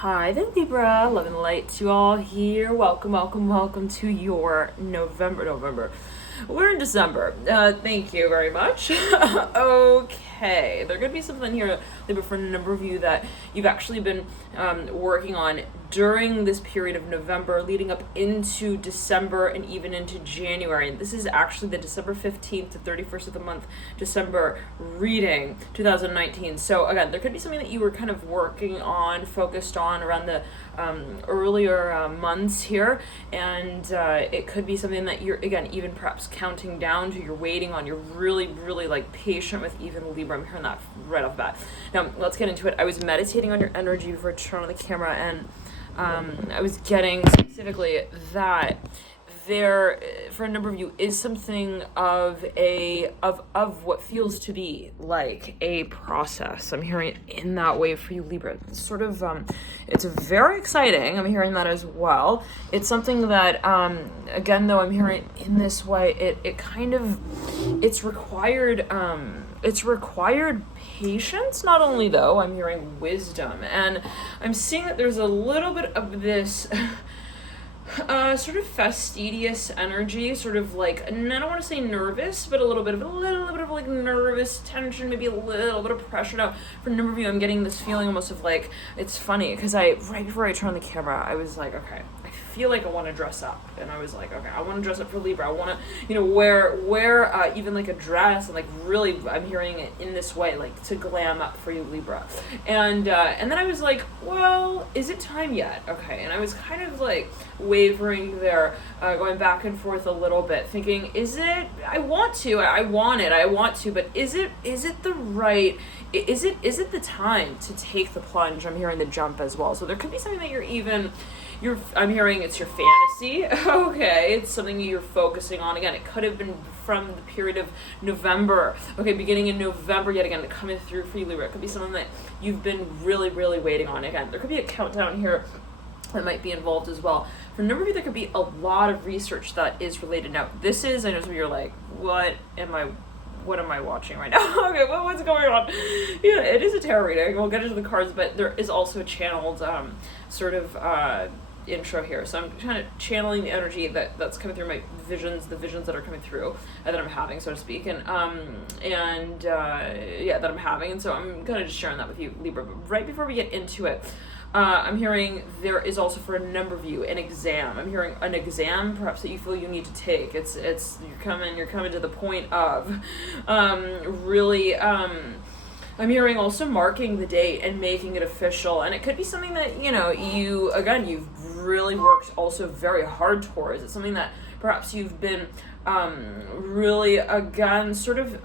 Hi there, Libra. Love and light to you all here. Welcome to your November. We're in December. Thank you very much. Okay, there's going to be something here, Libra, for a number of you that you've actually been working on during this period of November, leading up into December and even into January. And this is actually the December 15th to 31st of the month, December reading 2019. So again, there could be something that you were kind of working on, focused on around the earlier months here, and it could be something that you're, again, even perhaps counting down to, you're waiting on, you're really like patient with even Libra. I'm hearing that right off the bat. Now let's get into it. I was meditating on your energy before I turned on the camera, and I was getting specifically that there, for a number of you, is something of what feels to be like a process. I'm hearing it in that way for you, Libra. It's sort of, it's very exciting. I'm hearing that as well. It's something that, again, though, I'm hearing it in this way. It's required patience. Not only, though, I'm hearing wisdom, and I'm seeing that there's a little bit of this sort of fastidious energy, sort of like, and I don't want to say nervous, but a little bit of like nervous tension, maybe a little bit of pressure. Now, for a number of you, I'm getting this feeling almost of like, it's funny, because right before I turned on the camera, I was like, okay, I feel like I want to dress up, and I was like, okay, I want to dress up for Libra. I want to, wear even like a dress, and like really, I'm hearing it in this way, like to glam up for you, Libra. And then I was like, well, is it time yet? Okay, and I was kind of like wavering there, going back and forth a little bit, thinking, is it, I want to, but is it the right, is it the time to take the plunge? I'm hearing the jump as well. So there could be something that I'm hearing it's your fantasy. Okay, it's something you're focusing on. Again, it could have been from the period of November. Okay, beginning in November, yet again, coming through for you, Libra. It could be something that you've been really waiting on. Again, there could be a countdown here that might be involved as well. For a number of you, there could be a lot of research that is related. Now, this is, I know some of you are like, what am I watching right now? Okay, what's going on? Yeah, it is a tarot reading. We'll get into the cards, but there is also a channeled sort of intro here. So I'm kind of channeling the energy that's coming through my visions, the visions that are coming through that I'm having, so to speak, that I'm having. And so I'm kind of just sharing that with you, Libra. But right before we get into it, I'm hearing there is also, for a number of you, an exam. I'm hearing an exam perhaps that you feel you need to take. It's you're coming to the point of really I'm hearing also marking the date and making it official. And it could be something that, you've really worked also very hard towards. It's something that perhaps you've been really, again, sort of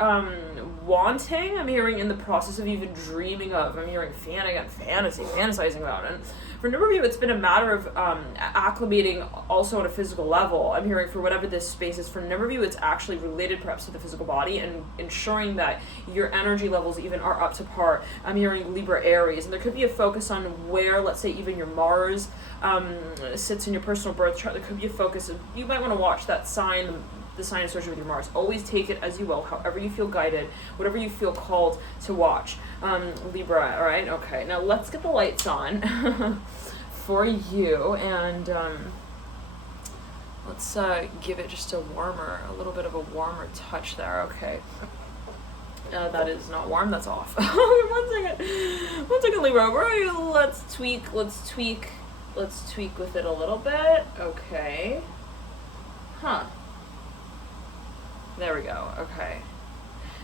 wanting. I'm hearing in the process of even dreaming of. I'm hearing fantasizing about. And for a number of you, it's been a matter of acclimating also on a physical level. I'm hearing for whatever this space is, for a number of you, it's actually related perhaps to the physical body and ensuring that your energy levels even are up to par. I'm hearing Libra Aries, and there could be a focus on where, let's say, even your Mars sits in your personal birth chart. There could be a focus of, you might want to watch that sign, the sign associated with your Mars. Always take it as you will, however you feel guided, whatever you feel called to watch. Libra, all right? Okay, now let's get the lights on for you, and let's give it just a little bit of a warmer touch there. Okay. That is not warm, that's off. One second, Libra. Let's tweak with it a little bit. Okay. There we go. Okay.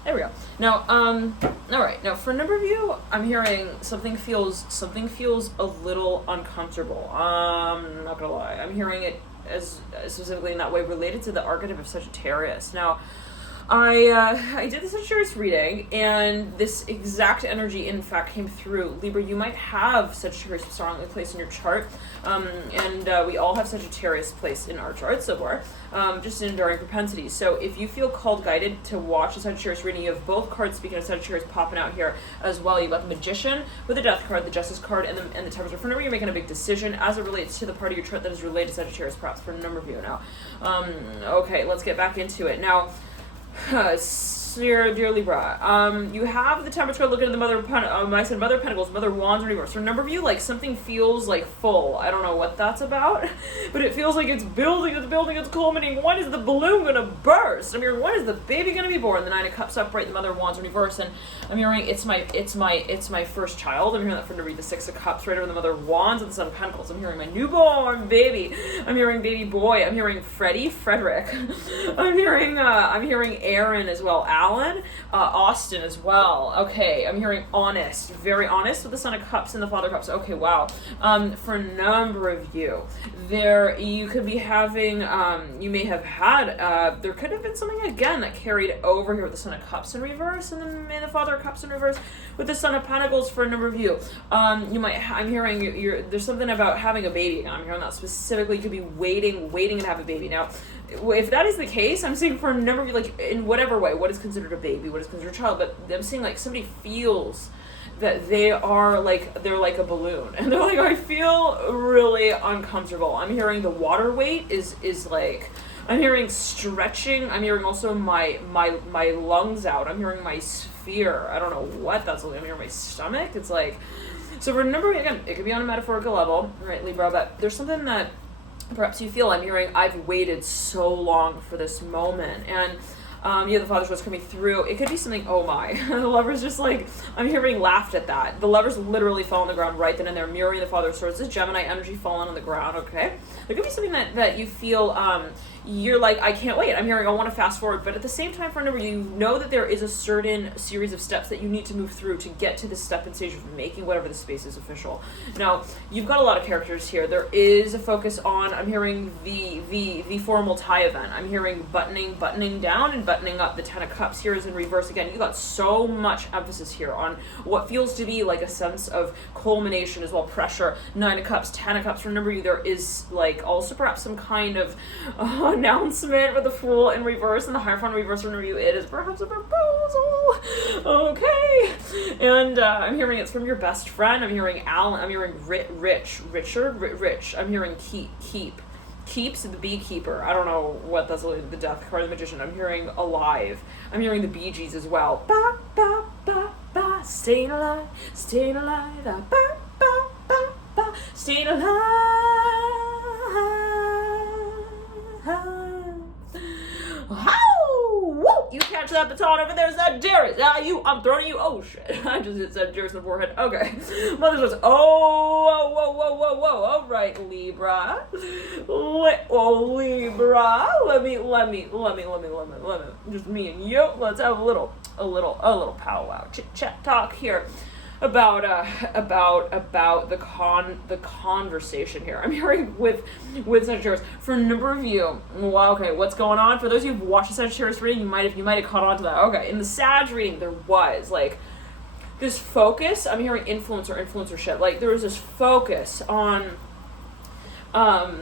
There we go. Now, all right. Now, for a number of you, I'm hearing something feels a little uncomfortable. I'm not gonna lie. I'm hearing it as specifically in that way related to the archetype of Sagittarius. Now, I did the Sagittarius reading, and this exact energy, in fact, came through. Libra, you might have Sagittarius strongly placed in your chart, and we all have Sagittarius placed in our charts so far, just in enduring propensities. So if you feel called, guided to watch the Sagittarius reading, you have both cards, speaking of Sagittarius, popping out here as well. You've got the Magician with the Death card, the Justice card, and the Temperance. For a number of you, you're making a big decision as it relates to the part of your chart that is related to Sagittarius, perhaps for a number of you now. Okay, let's get back into it. Now, dear Libra, you have the Temperance card looking at the Mother of I said Mother of Pentacles, Mother of Wands in reverse. For a number of you, like something feels like full. I don't know what that's about, but it feels like it's building, it's culminating. When is the balloon gonna burst? I'm hearing, when is the baby gonna be born? The Nine of Cups upright, the Mother of Wands in reverse, and I'm hearing it's my first child. I'm hearing that for to read the Six of Cups right over the Mother of Wands and the Son of Pentacles. I'm hearing my newborn baby. I'm hearing baby boy. I'm hearing Frederick. I'm hearing Aaron as well, Alan, Austin as well. Okay, I'm hearing honest, very honest with the Son of Cups and the Father of Cups. Okay, wow. For a number of you, you could be having, you may have had, there could have been something again that carried over here with the Son of Cups in reverse and the Father of Cups in reverse with the Son of Pentacles. For a number of you, I'm hearing there's something about having a baby. I'm hearing that specifically. You could be waiting to have a baby. Now, if that is the case, I'm seeing for a number of you, like in whatever way, what is considered a baby, what is considered a child, but I'm seeing like somebody feels that they're like a balloon, and they're like, I feel really uncomfortable. I'm hearing the water weight is like, I'm hearing stretching. I'm hearing also my lungs out. I'm hearing my sphere. I don't know what that's like. I'm hearing my stomach. It's like, so for a number, again, it could be on a metaphorical level, right, Libra, but there's something that perhaps you feel. I'm hearing, I've waited so long for this moment, and the Father's what's coming through. It could be something, oh my, the Lover's just like, I'm hearing laughed at that. The Lover's literally fell on the ground right then and there, mirroring the Father's Swords. This Gemini energy falling on the ground, okay? There could be something that you feel, you're like, I can't wait. I'm hearing, I want to fast forward. But at the same time, for a number, you know that there is a certain series of steps that you need to move through to get to the step and stage of making whatever the space is official. Now, you've got a lot of characters here. There is a focus on, I'm hearing the formal tie event. I'm hearing buttoning down and buttoning up. The Ten of Cups here is in reverse again. You got so much emphasis here on what feels to be like a sense of culmination as well, pressure. Nine of Cups, Ten of Cups. Remember, there is like also perhaps some kind of announcement with the Fool in reverse and the Hierophant in reverse. Remember, it is perhaps a proposal. Okay, and I'm hearing it's from your best friend. I'm hearing Alan. I'm hearing Rich. I'm hearing Keeps the Beekeeper. I don't know what that's, the Death card, the Magician. I'm hearing alive. I'm hearing the Bee Gees as well. Ba ba ba ba, staying alive, ba ba ba ba, staying alive. Woo! You catch that baton over there, Sagittarius. I'm throwing you. Oh shit! I just hit Sagittarius in the forehead. Okay, Mother says, whoa! All right, Libra. Libra. Let me. Just me and you. Let's have a little powwow, chit chat talk here about the conversation here. I'm hearing with Sagittarius. For a number of you, well, okay, what's going on? For those of you who've watched the Sagittarius reading, you might have caught on to that. Okay, in the Sag reading, there was like this focus. I'm hearing influencership. Like there was this focus on I'm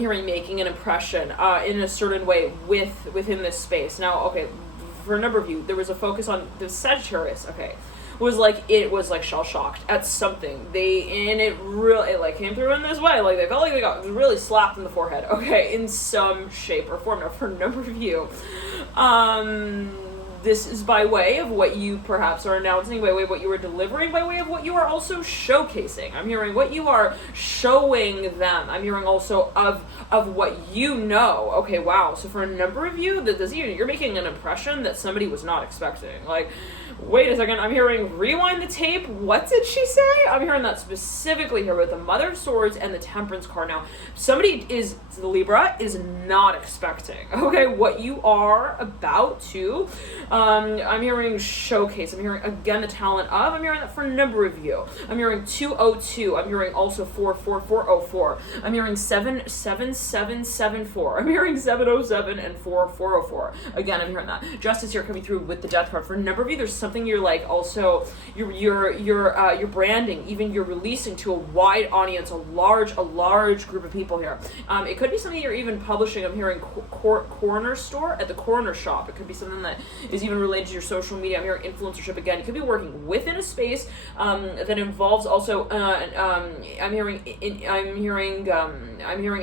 hearing making an impression in a certain way within this space. Now, okay, for a number of you, there was a focus on the Sagittarius, okay, was like shell shocked at something. It really came through in this way. Like they felt like they got really slapped in the forehead, okay, in some shape or form. Now, for a number of you, this is by way of what you perhaps are announcing, by way of what you are delivering, by way of what you are also showcasing. I'm hearing what you are showing them. I'm hearing also of what you know. Okay, wow. So for a number of you, you're making an impression that somebody was not expecting. Like, wait a second, I'm hearing rewind the tape. What did she say? I'm hearing that specifically here with the Mother of Swords and the Temperance card. Now, the Libra is not expecting, okay, what you are about to. I'm hearing showcase. I'm hearing, again, the talent of. I'm hearing that for a number of you. I'm hearing 202. I'm hearing also 44404. I'm hearing 77774. I'm hearing 707 and 4404. Again, I'm hearing that. Justice here coming through with the Death card. For a number of you, there's something you're like also, you're branding, even you're releasing to a wide audience, a large group of people here. It could be something you're even publishing. I'm hearing corner store at the corner shop. It could be something that is even related to your social media. I'm hearing influencership again. You could be working within a space that involves also. I'm hearing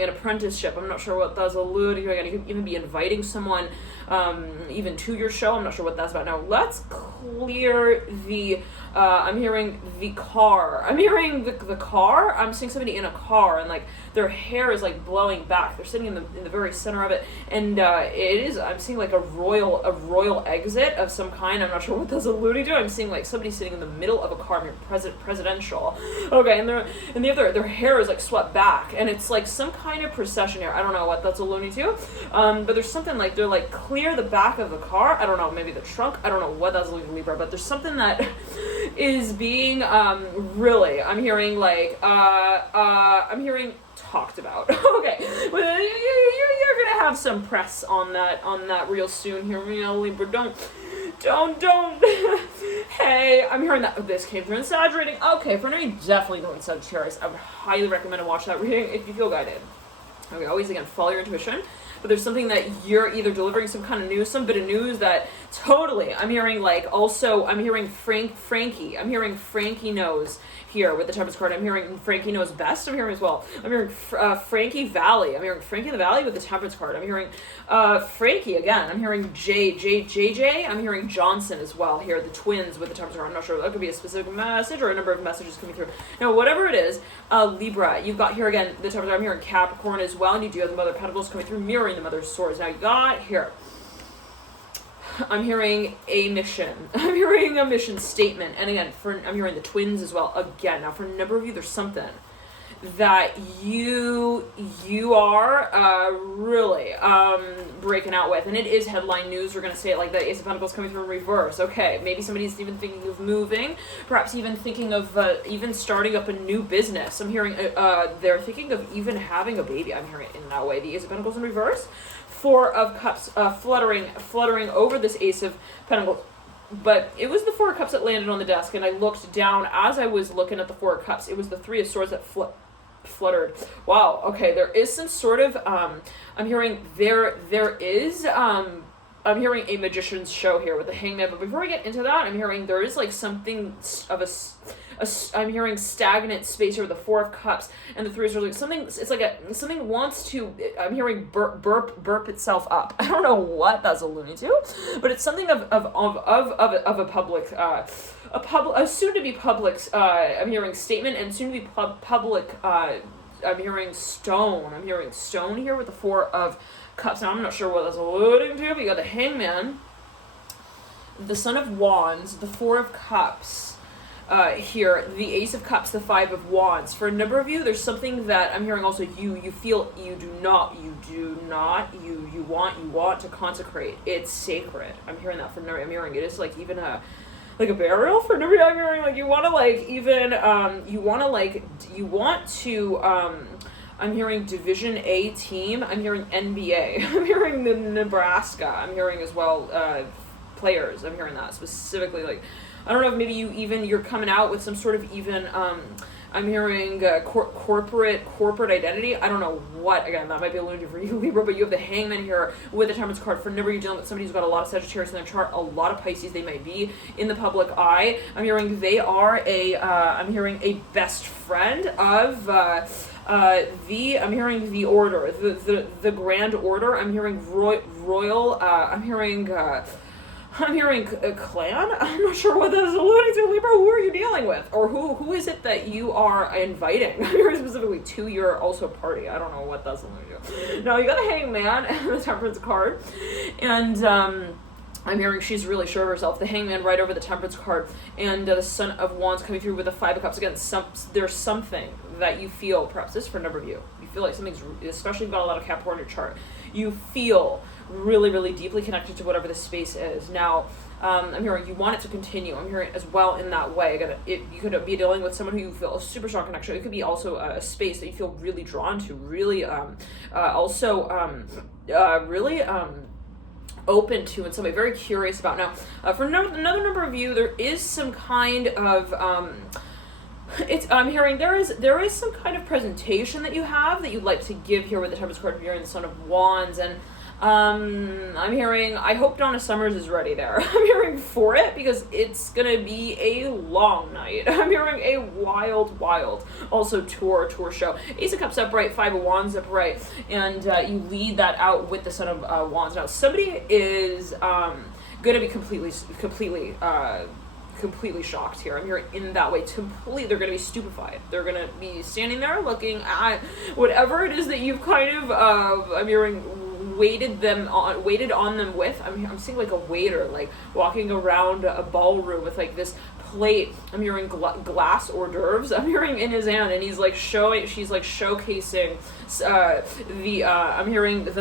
an apprenticeship. I'm not sure what that's alluding to. You could even be inviting someone even to your show. I'm not sure what that's about. Now, let's clear the, I'm hearing the car. I'm hearing the car. I'm seeing somebody in a car, and like their hair is like blowing back. They're sitting in the very center of it, and I'm seeing like a royal exit of some kind. I'm not sure what that's alluding to. I'm seeing like somebody sitting in the middle of a car. I'm hearing presidential. Okay, and they have their hair is like swept back, and it's like some kind of procession here. I don't know what that's alluding to, but there's something like they're like clear the back of the car. I don't know, maybe the trunk. I don't know what that's alluding to, Libra, but there's something that is being really. I'm hearing like I'm hearing talked about. Okay, well, you're gonna have some press on that real soon here, Libra. Don't. Hey, I'm hearing that this came through in Sag reading. Okay, for now you definitely know in Sagittarius, I would highly recommend to watch that reading if you feel guided. Okay, always again, follow your intuition. But there's something that you're either delivering some kind of news, some bit of news that totally, I'm hearing like, also, I'm hearing Frankie. I'm hearing Frankie knows here with the Temperance card. I'm hearing Frankie knows best. I'm hearing as well. I'm hearing Frankie Valley. I'm hearing Frankie the Valley with the Temperance card. I'm hearing Frankie again. I'm hearing JJ. I'm hearing Johnson as well here, the twins with the Temperance card. I'm not sure. That could be a specific message or a number of messages coming through. Now, whatever it is, Libra, you've got here again the Temperance card. I'm hearing Capricorn as well, and you do have the Mother of Pentacles coming through, mirroring the Mother of Swords. Now, you got here. I'm hearing a mission. I'm hearing a mission statement. And again, I'm hearing the twins as well. Again, now for a number of you, there's something that you are really breaking out with. And it is headline news. We're going to say it like that. Ace of Pentacles coming through in reverse. Okay, maybe somebody's even thinking of moving. Perhaps even thinking of even starting up a new business. I'm hearing they're thinking of even having a baby. I'm hearing it in that way. The Ace of Pentacles in reverse. Four of Cups fluttering over this Ace of Pentacles. But it was the Four of Cups that landed on the desk, and I looked down as I was looking at the Four of Cups. It was the Three of Swords that fluttered. Wow, okay, there is some sort of, I'm hearing there is, I'm hearing a magician's show here with the Hangman, but before I get into that, I'm hearing there is like something of I'm hearing stagnant space here with the Four of Cups and the Three of Swords. Like something, it's like something wants to, I'm hearing burp itself up. I don't know what that's alluding to, but it's something of a public, a soon to be public, I'm hearing statement, and soon to be public, I'm hearing stone. I'm hearing stone here with the Four of Cups. Now I'm not sure what that's alluding to, but you got the Hangman, the Son of Wands, the Four of Cups, here, the Ace of Cups, the Five of Wands. For a number of you, there's something that I'm hearing also you feel you want to consecrate. It's sacred. I'm hearing that from I'm hearing it is like even a burial for number. I'm hearing like you want to I'm hearing Division A team. I'm hearing NBA. I'm hearing the Nebraska. I'm hearing as well players. I'm hearing that specifically. Like, I don't know if maybe you're coming out with some sort of even, I'm hearing corporate identity. I don't know what, again, that might be alluding for you, Libra, but you have the Hangman here with the Temperance card. For number, you're dealing with somebody who's got a lot of Sagittarius in their chart, a lot of Pisces. They might be in the public eye. I'm hearing they are I'm hearing a best friend of, I'm hearing the order, the grand order. I'm hearing royal, I'm hearing a clan. I'm not sure what that is alluding to, Libra. Who are you dealing with? Or who is it that you are inviting? I'm hearing specifically to your also party. I don't know what that's alluding to. No, you got the Hangman and the Temperance card. And I'm hearing she's really sure of herself. The Hangman right over the Temperance card. And the Son of Wands coming through with the Five of Cups. Again, there's something that you feel, perhaps this is for a number of you. You feel like something's, especially if you've got a lot of Capricorn in your chart. You feel really, really deeply connected to whatever the space is. Now, I'm hearing you want it to continue. I'm hearing as well in that way. You could be dealing with someone who you feel a super strong connection. It could be also a space that you feel really drawn to, really really open to in some way, very curious about. Now, for another number of you, there is some kind of I'm hearing there is some kind of presentation that you have that you'd like to give here with the Temperance card here and the Son of Wands, and I'm hearing, I hope Donna Summers is ready there. I'm hearing for it, because it's gonna be a long night. I'm hearing a wild, also tour show. Ace of Cups upright, Five of Wands upright, and you lead that out with the Son of Wands. Now, somebody is gonna be completely shocked here. I'm hearing in that way, they're going to be stupefied. They're going to be standing there looking at whatever it is that you've kind of, I'm hearing, weighted on them with. I'm seeing like a waiter, like walking around a ballroom with like this plate. I'm hearing glass hors d'oeuvres. I'm hearing in his hand, and she's like showcasing I'm hearing the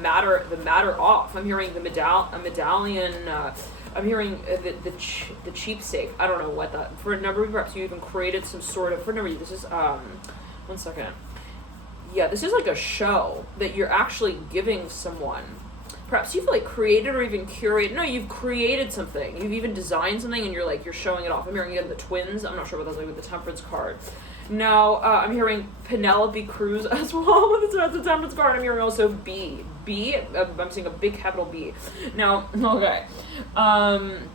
matter off. I'm hearing a medallion. I'm hearing the cheapsake. I don't know what that, for a number of you, perhaps you even created some sort of, for a number of you, this is one second. Yeah, this is like a show that you're actually giving someone. Perhaps you've like created or even curated. No, you've created something. You've even designed something, and you're showing it off. I'm hearing again the twins. I'm not sure what that's like with the Temperance card. Now, I'm hearing Penelope Cruz as well with the Temperance card. I'm hearing also B. I'm seeing a big capital B. Now, okay. I'm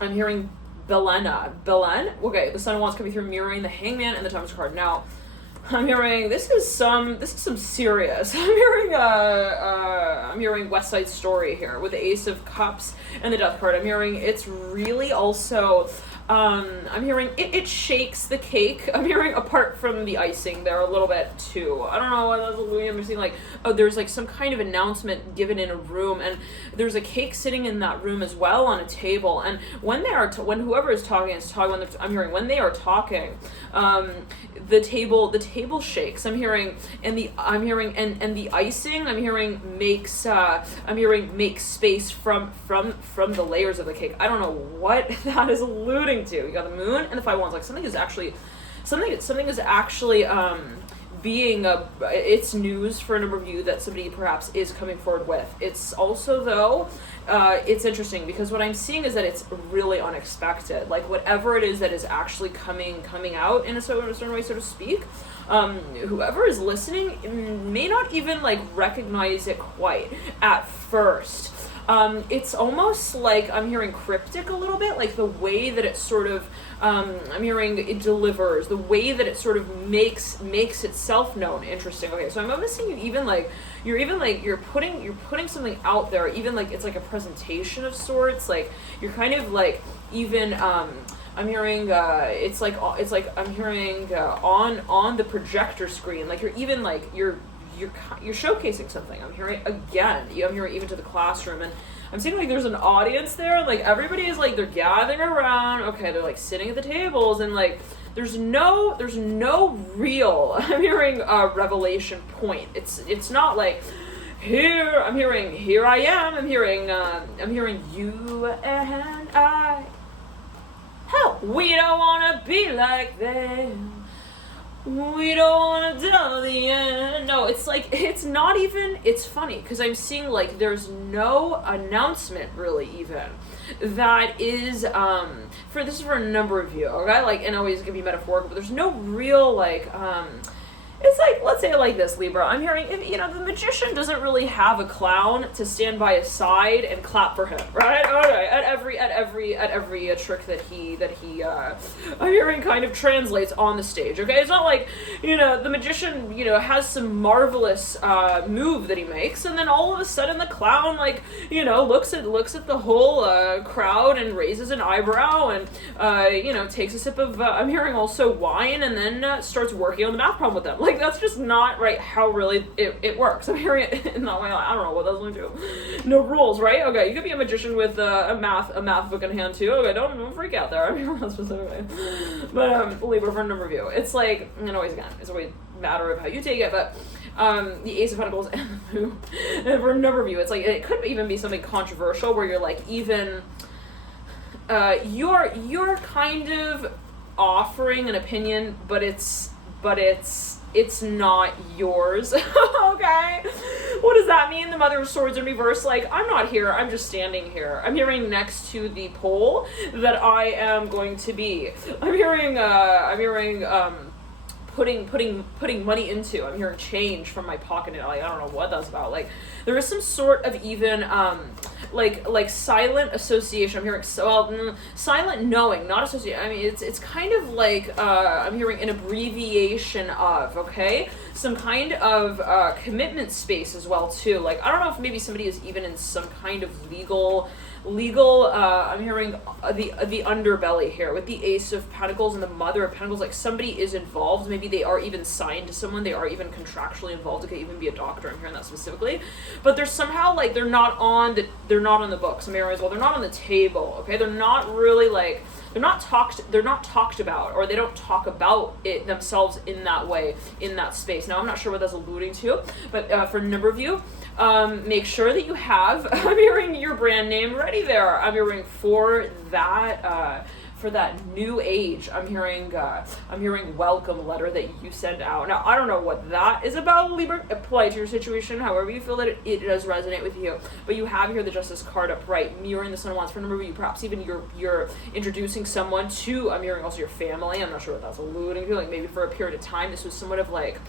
hearing Belen. Okay, the Sun of Wands coming through, mirroring the Hangman and the Temperance card. Now, I'm hearing this is some serious. I'm hearing West Side Story here with the Ace of Cups and the Death card. I'm hearing it's really also I'm hearing it shakes the cake. I'm hearing apart from the icing there a little bit too. I don't know what that's I'm seeing, like, oh, there's like some kind of announcement given in a room, and there's a cake sitting in that room as well on a table. And when when whoever is talking is talking, I'm hearing when they are talking, the table shakes. I'm hearing and the icing I'm hearing makes space from the layers of the cake. I don't know what that is alluding to. You got the Moon and the Five of Wands. Like something is actually being it's news for a number of you that somebody perhaps is coming forward with. It's also, though, it's interesting because what I'm seeing is that it's really unexpected. Like whatever it is that is actually coming out in a certain way, so to speak, whoever is listening may not even like recognize it quite at first. It's almost like I'm hearing cryptic a little bit, like the way that it sort of, I'm hearing it delivers, the way that it sort of makes itself known. Interesting. Okay, so I'm noticing you're putting something out there, even like it's like a presentation of sorts, like you're kind of like even, I'm hearing it's like I'm hearing on the projector screen, like you're even like you're showcasing something. I'm hearing again. I'm hearing even to the classroom, and I'm seeing like there's an audience there. Like everybody is like they're gathering around. Okay, they're like sitting at the tables, and like there's no real. I'm hearing revelation point. It's not like here. I'm hearing here I am. I'm hearing you and I. Hell, we don't wanna be like them. We don't want to tell the end. No, it's like, it's not even, it's funny, because I'm seeing, like, there's no announcement, really, even, that is, this is for a number of you, okay? Like, and always gonna be metaphorical, but there's no real, like, it's like, let's say it like this, Libra. I'm hearing, the magician doesn't really have a clown to stand by his side and clap for him, right? Okay, at every trick that he I'm hearing kind of translates on the stage. Okay, it's not like the magician has some marvelous move that he makes, and then all of a sudden the clown looks at the whole crowd and raises an eyebrow and takes a sip of I'm hearing also wine, and then starts working on the math problem with them. Like, that's just not right how really it works. I'm hearing it in that way. I don't know what that's going to do. No rules, right? Okay, you could be a magician with a math book in hand too. Okay, don't freak out there. I'm hearing that specifically. But Libra, for a number of you, it's like, always again, it's always a matter of how you take it, but the Ace of Pentacles and the Moon, and for a number of you, it's like, it could even be something controversial where you're like, even you're kind of offering an opinion, but it's not yours. Okay, what does that mean? The Mother of Swords in reverse, like, I'm not here, I'm just standing here. I'm hearing next to the pole that I am going to be. I'm hearing putting money into. I'm hearing change from my pocket. Like, I don't know what that's about. Like, there is some sort of even like silent association. I'm hearing silent knowing, not association. I mean, it's kind of like I'm hearing an abbreviation of, okay, some kind of commitment space as well too. Like, I don't know if maybe somebody is even in some kind of legal I'm hearing the underbelly here with the Ace of Pentacles and the Mother of Pentacles. Like, somebody is involved. Maybe they are even signed to someone. They are even contractually involved. It could even be a doctor. I'm hearing that specifically. But they're somehow like they're not on the books. I'm hearing as well. They're not on the table. Okay, they're not really like they're not talked about, or they don't talk about it themselves in that way, in that space. Now, I'm not sure what that's alluding to, but for a number of you, make sure that you have, I'm hearing your brand name ready there. I'm hearing for that new age. I'm hearing welcome letter that you send out. Now, I don't know what that is about, Libra. Apply to your situation however you feel that it does resonate with you. But you have here the Justice card upright, mirroring the Sun of Wands. For a number of you, perhaps even you're introducing someone to, I'm hearing also your family. I'm not sure what that's alluding to. Like, maybe for a period of time, this was somewhat of like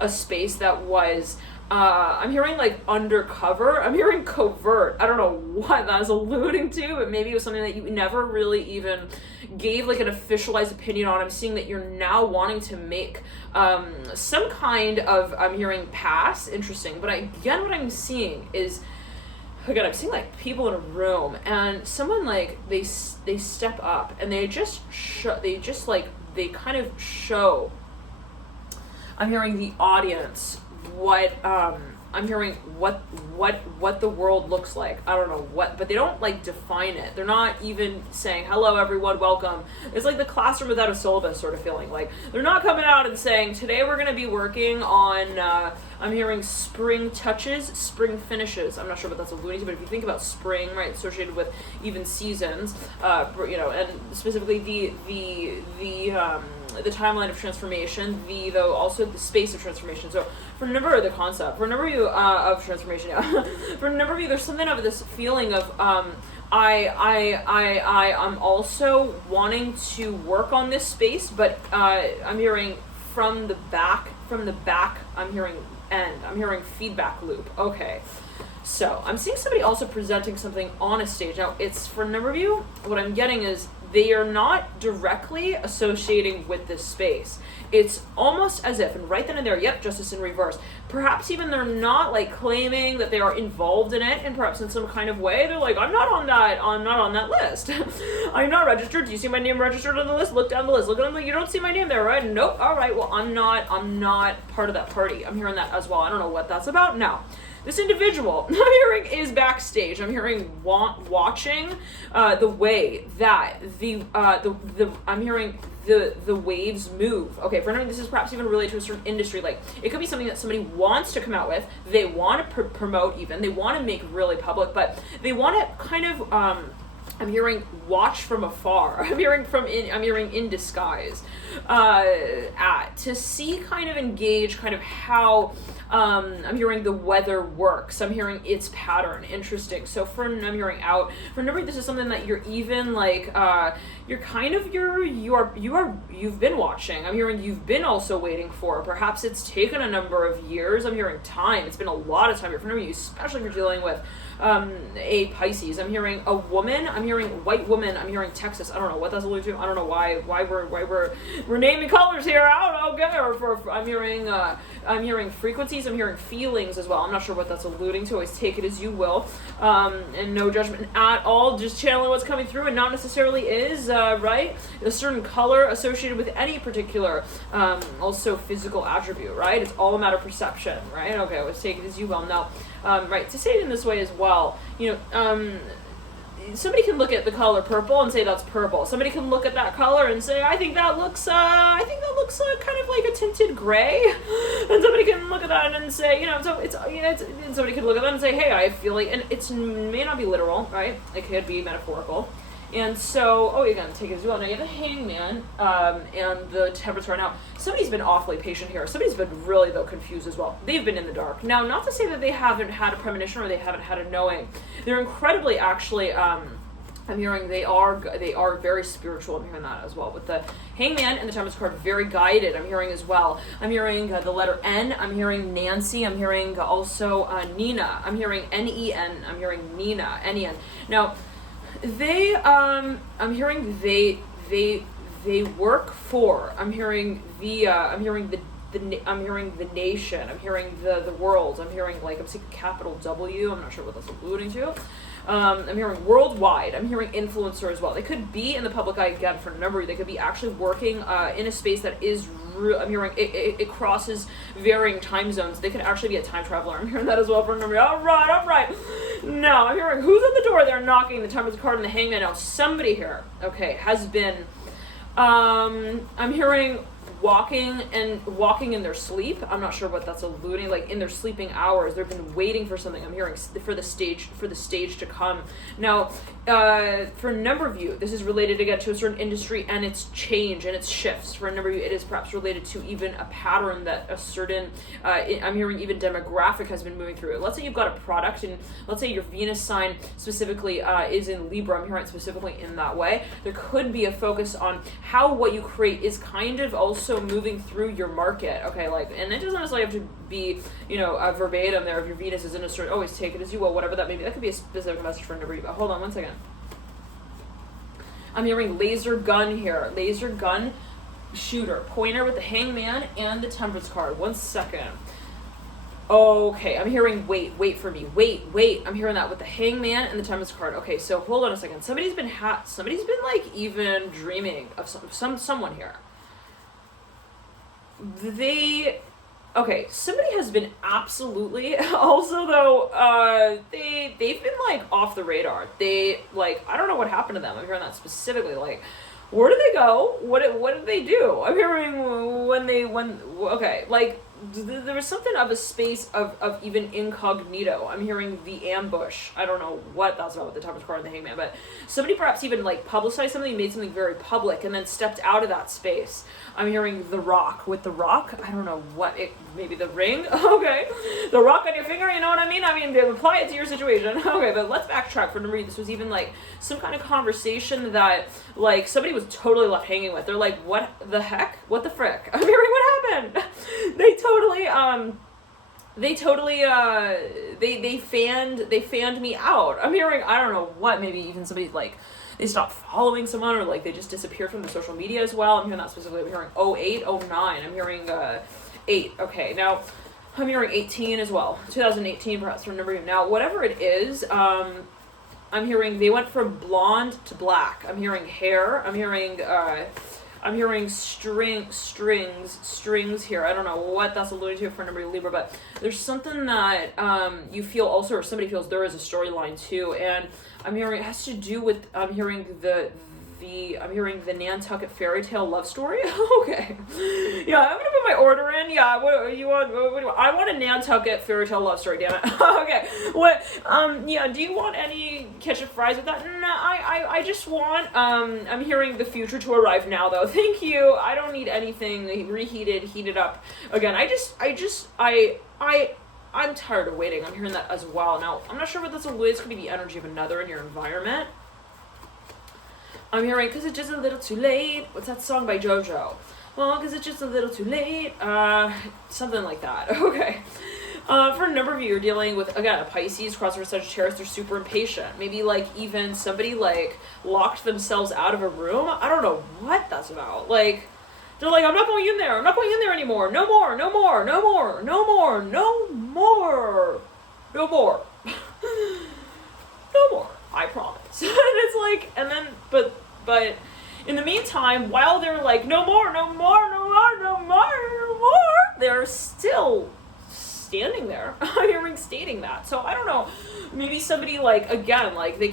a space that was I'm hearing like undercover. I'm hearing covert. I don't know what that's alluding to, but maybe it was something that you never really even gave like an officialized opinion on. I'm seeing that you're now wanting to make some kind of, I'm hearing pass. Interesting. But again, what I'm seeing is, again, I'm seeing like people in a room and someone like they step up and they kind of show, I'm hearing the audience what I'm hearing what the world looks like. I don't know what, but they don't like define it. They're not even saying, hello everyone, welcome. It's like the classroom without a syllabus sort of feeling. Like, they're not coming out and saying, today we're going to be working on I'm hearing spring touches, spring finishes. I'm not sure what that's alluding to, but if you think about spring, right, associated with even seasons, and specifically the timeline of transformation, also the space of transformation. So for a number of the concept, for a number of you of transformation, yeah. For a number of you, there's something of this feeling of I'm also wanting to work on this space, but I'm hearing from the back, I'm hearing end. I'm hearing feedback loop. Okay. So I'm seeing somebody also presenting something on a stage. Now, it's for a number of you, what I'm getting is they are not directly associating with this space. It's almost as if, and right then and there, yep, justice in reverse. Perhaps even they're not like claiming that they are involved in it, and perhaps in some kind of way, they're like, I'm not on that list. I'm not registered. Do you see my name registered on the list? Look down the list. Look at them. Like, you don't see my name there, right? Nope. All right. Well, I'm not part of that party. I'm hearing that as well. I don't know what that's about. Now, this individual, I'm hearing, is backstage. I'm hearing watching the way that I'm hearing the waves move. Okay, for another, this is perhaps even related to a certain industry. Like, it could be something that somebody wants to come out with. They want to promote even. They want to make really public, but they want to kind of I'm hearing watch from afar. I'm hearing in disguise. To see, kind of engage, kind of how I'm hearing the weather works. I'm hearing its pattern. Interesting. So I'm hearing out. For number, this is something that you're even like you're kind of you've been watching. I'm hearing you've been also waiting for. Perhaps it's taken a number of years. I'm hearing time. It's been a lot of time. For number, you, especially if you're dealing with a Pisces. I'm hearing a woman. I'm hearing white woman. I'm hearing Texas. I don't know what that's alluding to. I don't know why we're naming colors here. I don't know. Okay. Or I'm hearing frequencies. I'm hearing feelings as well. I'm not sure what that's alluding to. Always take it as you will, and no judgment at all. Just channeling what's coming through, and not necessarily is right. A certain color associated with any particular also physical attribute. Right. It's all a matter of perception. Right. Okay. Always take it as you will. Now. Right, to say it in this way as well, somebody can look at the color purple and say that's purple. Somebody can look at that color and say, I think that looks kind of like a tinted gray. And somebody can look at that and say, so it's and somebody can look at that and say, hey, I feel like, and it may not be literal, right? It could be metaphorical. And so, you're going to take it as well. Now, you have the Hangman and the Temperance right now. Somebody's been awfully patient here. Somebody's been really, though, confused as well. They've been in the dark. Now, not to say that they haven't had a premonition or they haven't had a knowing. They're incredibly, actually, I'm hearing they are very spiritual. I'm hearing that as well. With the Hangman and the Tempest card, very guided. I'm hearing as well. I'm hearing the letter N. I'm hearing Nancy. I'm hearing also Nina. I'm hearing N-E-N. I'm hearing Nina. N-E-N. Now, they I'm hearing they work for. I'm hearing the I'm hearing the I'm hearing the nation. I'm hearing the world. I'm hearing, like, I'm seeing capital W. I'm not sure what that's alluding to. I'm hearing worldwide. I'm hearing influencer as well. They could be in the public eye again for a number. They could be actually working in a space that is I'm hearing it crosses varying time zones. They could actually be a time traveler. I'm hearing that as well for a number. All right. Now, I'm hearing who's at the door there knocking. The Temperance card and the Hangman. Now, somebody here, okay, has been, I'm hearing walking in their sleep. I'm not sure what that's alluding, like in their sleeping hours. They've been waiting for something. I'm hearing for the stage to come. Now, for a number of you, this is related again to a certain industry and its change and its shifts. For a number of you, it is perhaps related to even a pattern that a certain, I'm hearing even demographic has been moving through. Let's say you've got a product, and let's say your Venus sign specifically is in Libra. I'm hearing it specifically in that way. There could be a focus on how what you create is kind of also moving through your market. Okay, like, and it doesn't necessarily have to be, a verbatim there. If your Venus is in a certain, always take it as you will, whatever that may be. That could be a specific message for a number of you. But hold on one second. I'm hearing laser gun here. Laser gun shooter. Pointer with the Hangman and the Temperance card. 1 second. Okay, I'm hearing wait for me. Wait. I'm hearing that with the Hangman and the Temperance card. Okay, so hold on a second. Somebody's been like even dreaming of someone here. Somebody has been absolutely, also though, they've been like off the radar. They, like, I don't know what happened to them. I'm hearing that specifically, like, where did they go? What did they do? I'm hearing there was something of a space of even incognito. I'm hearing the ambush. I don't know what that's about with the Temperance card and the Hangman, but somebody perhaps even like publicized something, made something very public, and then stepped out of that space. I'm hearing the Rock. With the Rock, I don't know what it, maybe the ring? Okay. The rock on your finger, you know what I mean? I mean, apply it to your situation. Okay, but let's backtrack for a number. This was even like some kind of conversation that like somebody was totally left hanging with. They're like, what the heck? What the frick? I'm hearing what happened. They fanned me out. I'm hearing, I don't know what, maybe even somebody like, they stopped following someone, or like they just disappeared from the social media as well. I'm hearing that specifically. I'm hearing 08, 09. I'm hearing 8. Okay, now I'm hearing 18 as well. 2018 perhaps, remember. Now, whatever it is, I'm hearing they went from blonde to black. I'm hearing hair. I'm hearing strings here. I don't know what that's alluding to for a number of Libra, but there's something that you feel also, or somebody feels there is a storyline too. And I'm hearing it has to do with, I'm hearing the Nantucket fairy tale love story. Okay. Yeah, I'm gonna put my order in. Yeah, what you want? I want a Nantucket fairy tale love story, damn it. Okay. What, yeah, do you want any ketchup fries with that? No, I just want, I'm hearing the future to arrive now, though. Thank you. I don't need anything heated up again. I'm tired of waiting. I'm hearing that as well. Now, I'm not sure what that's alluding. This could be the energy of another in your environment. I'm hearing, because it's just a little too late. What's that song by JoJo? Well, because it's just a little too late. Something like that. Okay. For a number of you, you're dealing with, again, a Pisces, crossover Sagittarius. They're super impatient. Maybe, like, even somebody, like, locked themselves out of a room. I don't know what that's about. Like, they're like, I'm not going in there. I'm not going in there anymore. No more. No more. No more. No more. No more. No more. No more. I promise. And it's like, and then, but in the meantime, while they're like, no more, no more, no more, no more, no more, they're still standing there. I'm hearing stating that. So I don't know, maybe somebody like, again, like they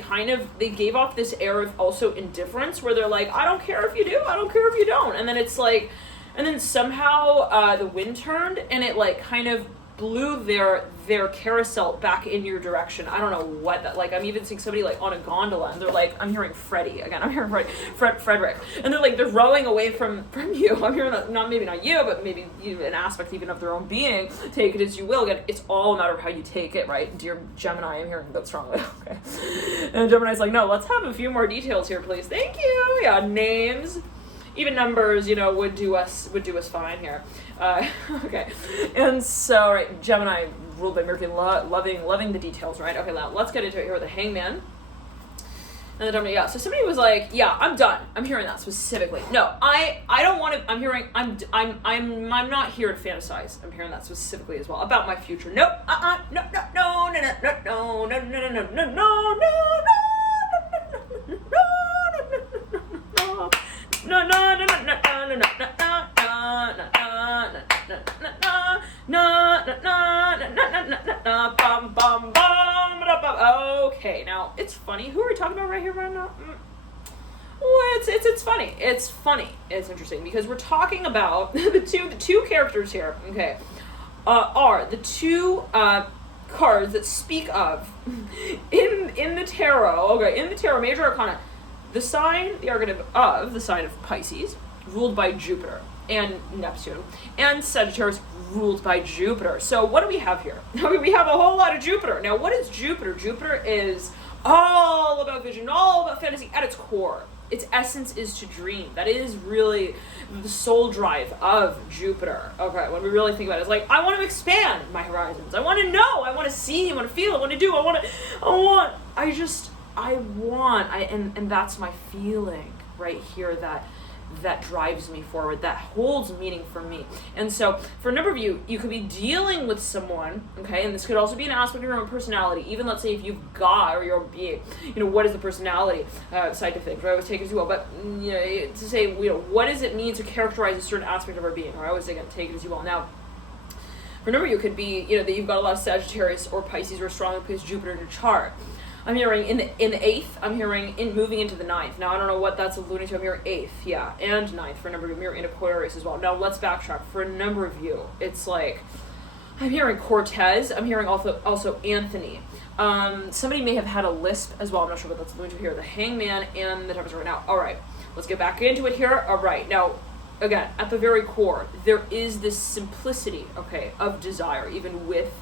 gave off this air of also indifference where they're like, I don't care if you do, I don't care if you don't. And then it's like, and then somehow the wind turned and it like kind of blew their carousel back in your direction. I don't know what that, like, I'm even seeing somebody like on a gondola, and they're like, I'm hearing Freddie again. I'm hearing Frederick, and they're rowing away from you. I'm hearing that, maybe not you, but maybe you, an aspect even of their own being. Take it as you will. Again, it's all a matter of how you take it, right? Dear Gemini, I'm hearing that strongly. Okay, and Gemini's like, no, let's have a few more details here, please. Thank you. Yeah, names. Even numbers, would do us fine here. Okay, and so, right, Gemini, ruled by Mercury, loving the details, right? Okay, now let's get into it here with the Hangman. And the Gemini, yeah. So somebody was like, yeah, I'm done. I'm hearing that specifically. No, I don't want to. I'm hearing. I'm not here to fantasize. I'm hearing that specifically as well about my future. Nope. No. Okay, now it's funny. Who are we talking about right here right now? Well, it's funny. It's funny. It's interesting because we're talking about the two characters here. Okay, are the two cards that speak of in the tarot. Okay, in the tarot, major arcana. The archetype of the sign of Pisces, ruled by Jupiter and Neptune, and Sagittarius, ruled by Jupiter. So what do we have here? We have a whole lot of Jupiter. Now, what is Jupiter? Jupiter is all about vision, all about fantasy at its core. Its essence is to dream. That is really the soul drive of Jupiter. Okay, when we really think about it, it's like, I want to expand my horizons. I want to know. I want to see. I want to feel. I want to do. And that's my feeling right here that drives me forward, that holds meaning for me. And so for a number of you could be dealing with someone, okay, and this could also be an aspect of your own personality. Even let's say if you've got, or your own being, what is the personality side of things, right? I always take it as well, but to say, what does it mean to characterize a certain aspect of our being, or I always take it as you will. Now, for a number of you, it could be, that you've got a lot of Sagittarius or Pisces or strongly placed Jupiter in your chart. I'm hearing in the 8th, I'm hearing moving into the 9th. Now, I don't know what that's alluding to. I'm hearing 8th, yeah, and 9th for a number of you. I'm hearing in Aquarius as well. Now, let's backtrack. For a number of you, it's like, I'm hearing Cortez. I'm hearing also Anthony. Somebody may have had a lisp as well. I'm not sure what that's alluding to here. The Hangman and the Tempest right now. All right, let's get back into it here. All right, now, again, at the very core, there is this simplicity, okay, of desire, even with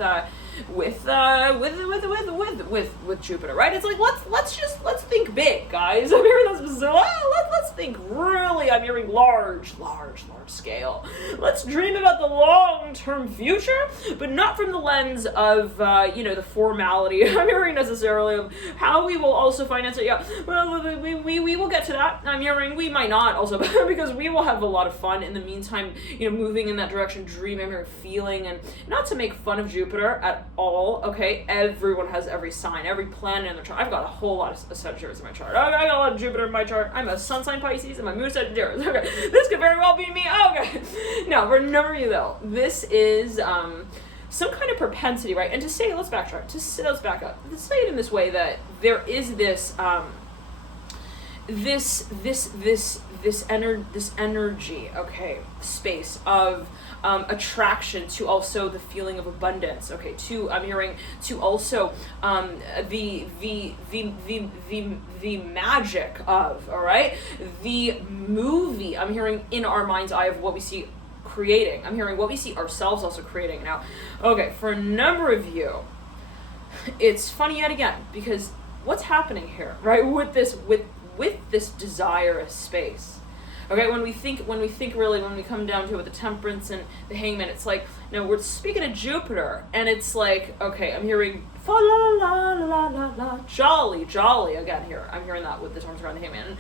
Jupiter, right? It's like, let's think big, guys. I'm hearing this. Let's think really. I'm hearing large scale. Let's dream about the long-term future, but not from the lens of the formality. I'm hearing necessarily of how we will also finance it. Yeah, well, we will get to that. I'm hearing we might not also because we will have a lot of fun in the meantime. Moving in that direction, dreaming, I'm hearing feeling, and not to make fun of Jupiter at all, okay? Everyone has every sign, every planet in their chart. I've got a whole lot of Sagittarius in my chart. I got a lot of Jupiter in my chart. I'm a sun sign Pisces and my moon Sagittarius. Okay, this could very well be me. Okay. Now, remember you though, this is some kind of propensity, right? And to say, let's backtrack. Let's back up. Let's say it in this way that there is this energy, okay, space of attraction to also the feeling of abundance, okay, I'm hearing to also the magic of, all right, the movie. I'm hearing in our mind's eye of what we see creating. I'm hearing what we see ourselves also creating. Now, okay, for a number of you, it's funny yet again, because what's happening here, right, with this desirous space. Okay, when we come down to it with the Temperance and the Hangman, it's like, we're speaking of Jupiter, and it's like, okay, I'm hearing fa la la la la la, jolly again here. I'm hearing that with the Temperance around the Hangman. And,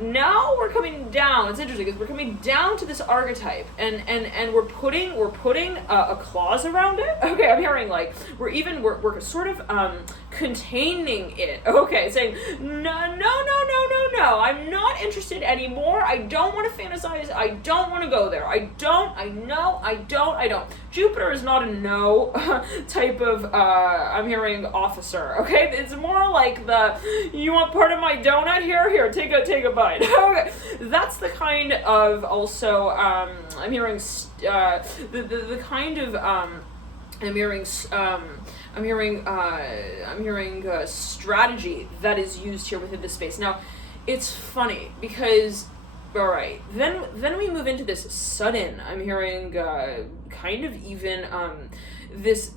now we're coming down. It's interesting because we're coming down to this archetype, and we're putting a clause around it. Okay, I'm hearing like we're sort of containing it. Okay, saying no, I'm not interested anymore. I don't want to fantasize. I don't want to go there. I don't. Jupiter is not a no type of I'm hearing officer. Okay, it's more like you want part of my donut here, take a bite. Okay, that's the kind of also I'm hearing the kind of I'm hearing strategy that is used here within this space. Now, it's funny because, all right, then we move into this sudden. I'm hearing kind of even this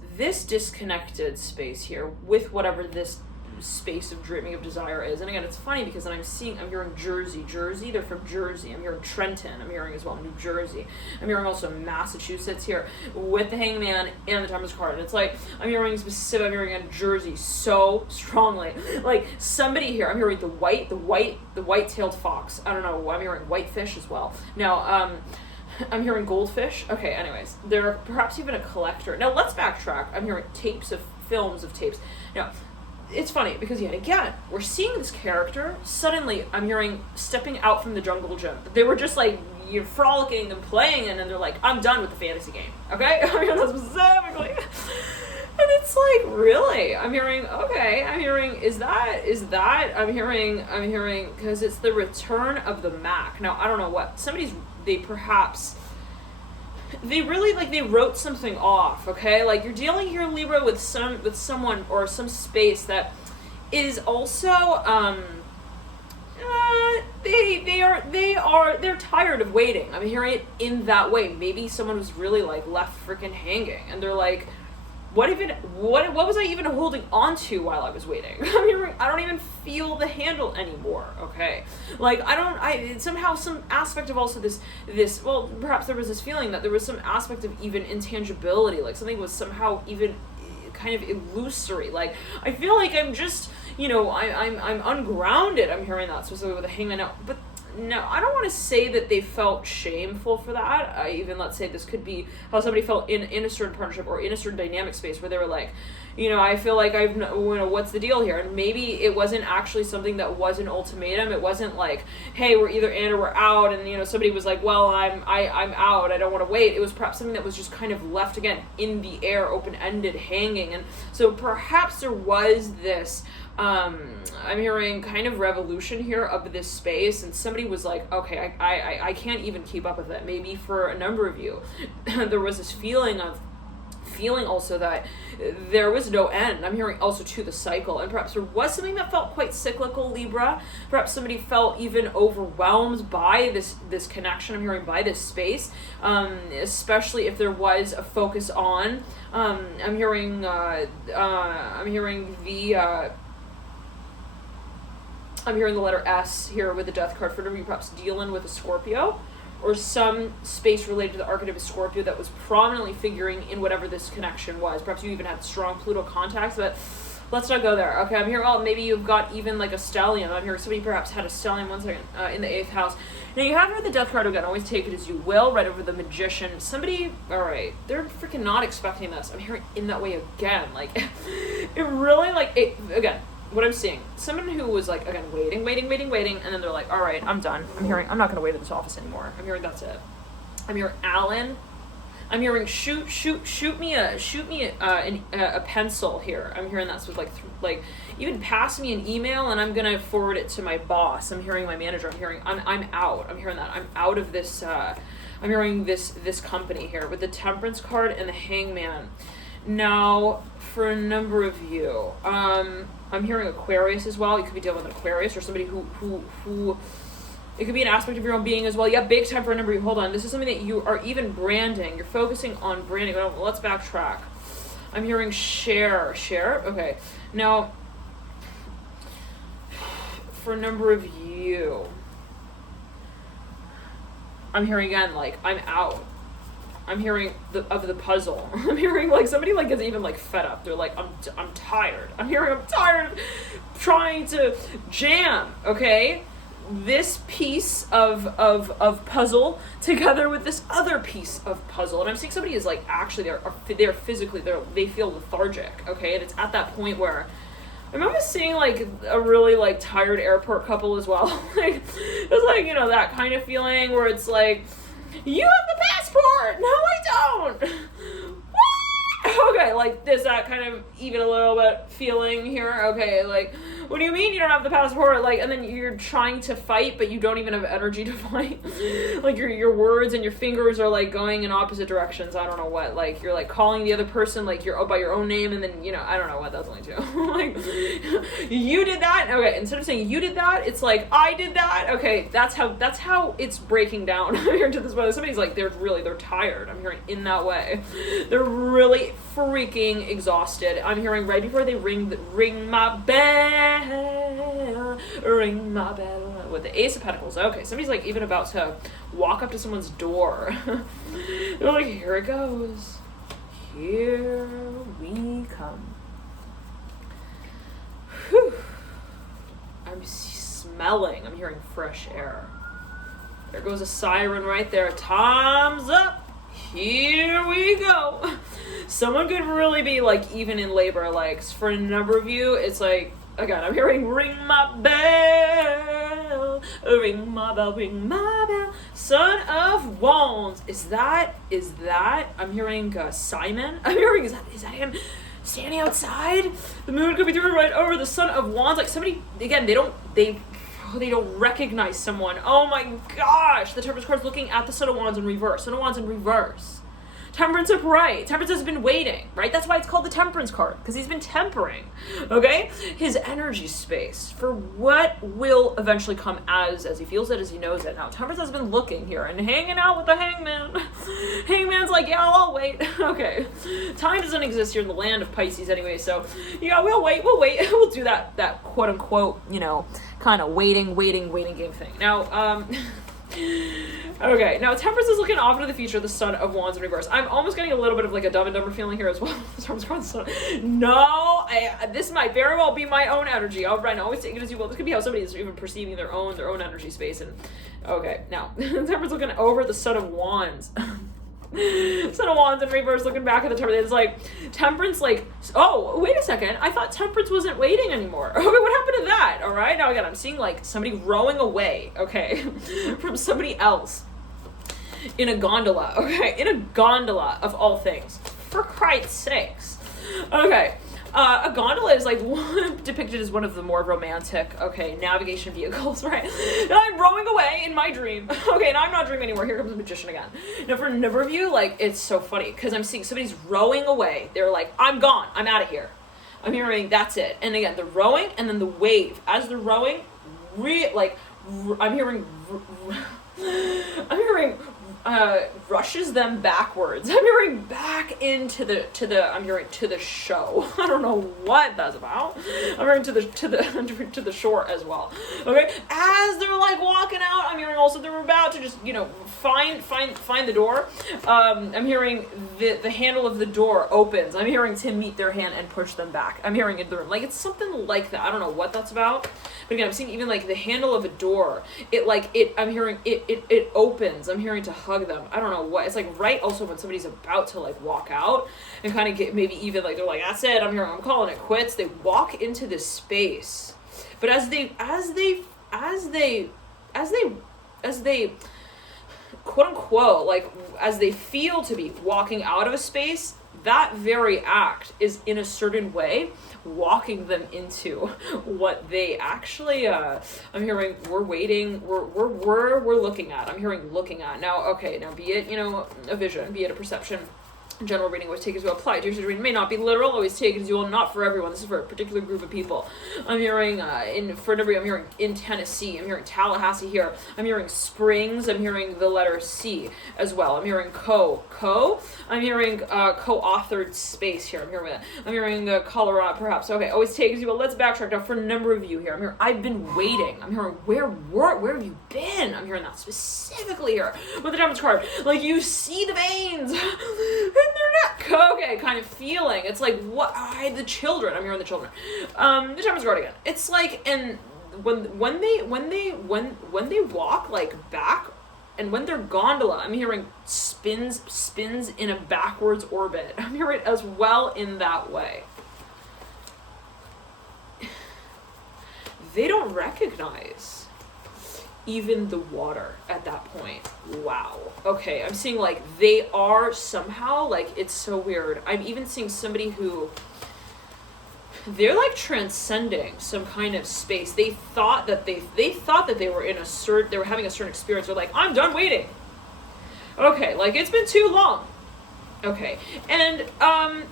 disconnected space here with whatever this space of dreaming of desire is. And again, it's funny because then I'm hearing Jersey, they're from Jersey. I'm hearing Trenton, I'm hearing as well New Jersey. I'm hearing also Massachusetts here with the Hangman and the Temperance card. And it's like, I'm hearing in Jersey so strongly. Like somebody here, I'm hearing the white-tailed fox. I don't know, I'm hearing whitefish as well. Now, I'm hearing goldfish. Okay, anyways, they're perhaps even a collector. Now, let's backtrack. I'm hearing films of tapes. Now, it's funny because yet again, we're seeing this character, suddenly I'm hearing stepping out from the jungle gym. They were just like, you're frolicking and playing, and then they're like, I'm done with the fantasy game, okay? I mean, that's specifically. And it's like, really? I'm hearing, okay, I'm hearing, is that, I'm hearing, because it's the return of the Mac. Now, I don't know what, they really, like, they wrote something off, okay? Like, you're dealing here, Libra, with someone or some space that is also, they're tired of waiting. I'm hearing it in that way. Maybe someone was really, like, left freaking hanging, and they're like, what was I even holding on to while I was waiting? I don't even feel the handle anymore, okay? Like, somehow some aspect of also this, well, perhaps there was this feeling that there was some aspect of even intangibility, like something was somehow even kind of illusory. Like, I feel like I'm just, I'm ungrounded. I'm hearing that specifically with the Hangman now, but no, I don't want to say that they felt shameful for that. Let's say this could be how somebody felt in a certain partnership or in a certain dynamic space where they were like, I feel like what's the deal here? And maybe it wasn't actually something that was an ultimatum. It wasn't like, hey, we're either in or we're out. And, somebody was like, well, I'm out. I don't want to wait. It was perhaps something that was just kind of left again in the air, open-ended, hanging. And so perhaps there was this, I'm hearing kind of revolution here of this space, and somebody was like, okay, I can't even keep up with it. Maybe for a number of you, there was this feeling also that there was no end. I'm hearing also to the cycle, and perhaps there was something that felt quite cyclical, Libra. Perhaps somebody felt even overwhelmed by this connection. I'm hearing by this space, especially if there was a focus on. I'm hearing the letter S here with the Death card for you perhaps dealing with a Scorpio or some space related to the archetype of Scorpio that was prominently figuring in whatever this connection was. Perhaps you even had strong Pluto contacts, but let's not go there. Okay, I'm hearing, maybe you've got even like a stellium. I'm hearing somebody perhaps had a stellium, one second, in the 8th house. Now you have here the Death card again, always take it as you will, right over the Magician. Somebody, alright, they're freaking not expecting this. I'm hearing in that way again, like, it really, again, what I'm seeing, someone who was like, again, waiting, and then they're like, all right, I'm done. I'm hearing, I'm not going to wait at this office anymore. I'm hearing that's it. I'm hearing Alan. I'm hearing shoot me a pencil here. I'm hearing that's with like even pass me an email and I'm going to forward it to my boss. I'm hearing my manager. I'm hearing I'm out. I'm hearing that I'm out of this. I'm hearing this company here with the Temperance card and the Hangman. Now, for a number of you, I'm hearing Aquarius as well. You could be dealing with an Aquarius or somebody who it could be an aspect of your own being as well. Yeah, big time for a number of you. Hold on. This is something that you are even branding. You're focusing on branding. Well, let's backtrack. I'm hearing share. Okay. Now, for a number of you, I'm hearing again, like, I'm out. I'm hearing the puzzle. I'm hearing like somebody like is even like fed up. They're like, I'm tired. I'm hearing I'm tired of trying to jam, okay? This piece of puzzle together with this other piece of puzzle. And I'm seeing somebody is like actually they're physically they feel lethargic, okay? And it's at that point where I'm almost seeing like a really like tired airport couple as well. Like it's like, that kind of feeling where it's like, you have the passport! No, I don't! What? Okay, like, there's that kind of even a little bit feeling here. Okay, like, What do you mean you don't have the passport? Like, and then you're trying to fight, but you don't even have energy to fight. Like your words and your fingers are like going in opposite directions. I don't know what. Like you're like calling the other person like you're by your own name, and then I don't know what that's only two. Like you did that. Okay, instead of saying you did that, it's like I did that. Okay, that's how it's breaking down. I'm hearing to this point. Somebody's like they're tired. I'm hearing in that way. They're really freaking exhausted. I'm hearing right before they ring my bell, ring my bell with the Ace of Pentacles. Okay, somebody's like even about to walk up to someone's door. They're like, here it goes. Here we come. Whew. I'm hearing fresh air. There goes a siren right there. Time's up. Here we go. Someone could really be like even in labor. Like for a number of you, it's like, again, I'm hearing ring my bell, ring my bell, ring my bell. Son of Wands. Is that? I'm hearing Simon. I'm hearing, is that him standing outside? The moon could be through right over the Son of Wands. Like somebody, again, they don't recognize someone. Oh my gosh. The Temperance card's looking at the Son of Wands in reverse. Son of Wands in reverse. Temperance upright. Temperance has been waiting, right? That's why it's called the Temperance card, because he's been tempering, okay? His energy space for what will eventually come as he feels it, as he knows it. Now, Temperance has been looking here and hanging out with the Hangman. Hangman's like, yeah, I'll wait. Okay. Time doesn't exist here in the land of Pisces anyway, so, yeah, we'll wait. We'll do that quote-unquote, kind of waiting game thing. Now, okay, now Temperance is looking off into the future, the Son of Wands in reverse. I'm almost getting a little bit of like a Dumb and Dumber feeling here as well. No, this might very well be my own energy. All right, now always take it as you will. This could be how somebody is even perceiving their own energy space. And okay, now Temperance looking over the Son of Wands. Son of Wands in reverse, looking back at the Temperance. It's like Temperance, like, oh, wait a second. I thought Temperance wasn't waiting anymore. Okay, what happened to that? All right, now again, I'm seeing like somebody rowing away, okay, from somebody else in a gondola, okay, in a gondola of all things. For Christ's sakes. Okay. A gondola is like depicted as one of the more romantic, okay, navigation vehicles, right? Now I'm rowing away in my dream. Okay, now I'm not dreaming anymore. Here comes the magician again. Now for a number of you, like, it's so funny because I'm seeing somebody's rowing away. They're like, I'm gone. I'm out of here. I'm hearing that's it. And again, the rowing and then the wave. As they're rowing, I'm hearing rushes them backwards. I'm hearing back into the show. I don't know what that's about. I'm hearing to the shore as well. Okay, as they're like walking out, I'm hearing also they're about to just find the door. I'm hearing the handle of the door opens. I'm hearing to meet their hand and push them back. I'm hearing in the room like it's something like that. I don't know what that's about. But again, I'm seeing even like the handle of a door. I'm hearing it opens. I'm hearing to hug them. I don't know what. It's like right also when somebody's about to like walk out and kind of get maybe even like they're like, that's it, I'm calling it quits. They walk into this space. But as they quote unquote, like as they feel to be walking out of a space, that very act is in a certain way walking them into what they actually I'm hearing we're looking at. I'm hearing looking at. Now, okay, now be it, a vision, be it a perception, general reading, always take as you will. Apply to your reading. May not be literal, always take as you will. Not for everyone. This is for a particular group of people. I'm hearing I'm hearing in Tennessee. I'm hearing Tallahassee here. I'm hearing Springs. I'm hearing the letter C as well. I'm hearing co. I'm hearing co-authored space here. I'm hearing Colorado perhaps. Okay, always take as you will. Let's backtrack now for a number of you here. I'm hearing I've been waiting. I'm hearing where have you been? I'm hearing that specifically here with the Temperance card. Like you see the veins. Their neck. Okay, kind of feeling. It's like what? The children. I'm hearing the children. The Temperance card again. It's like, and when they walk like back, and when they're gondola, I'm hearing spins in a backwards orbit. I'm hearing it as well in that way. They don't recognize even the water at that point. Wow. Okay, I'm seeing like they are somehow like, it's so weird. I'm even seeing somebody who they're like transcending some kind of space. They thought that they were in they were having a certain experience. They're like, I'm done waiting. Okay, like it's been too long. Okay, and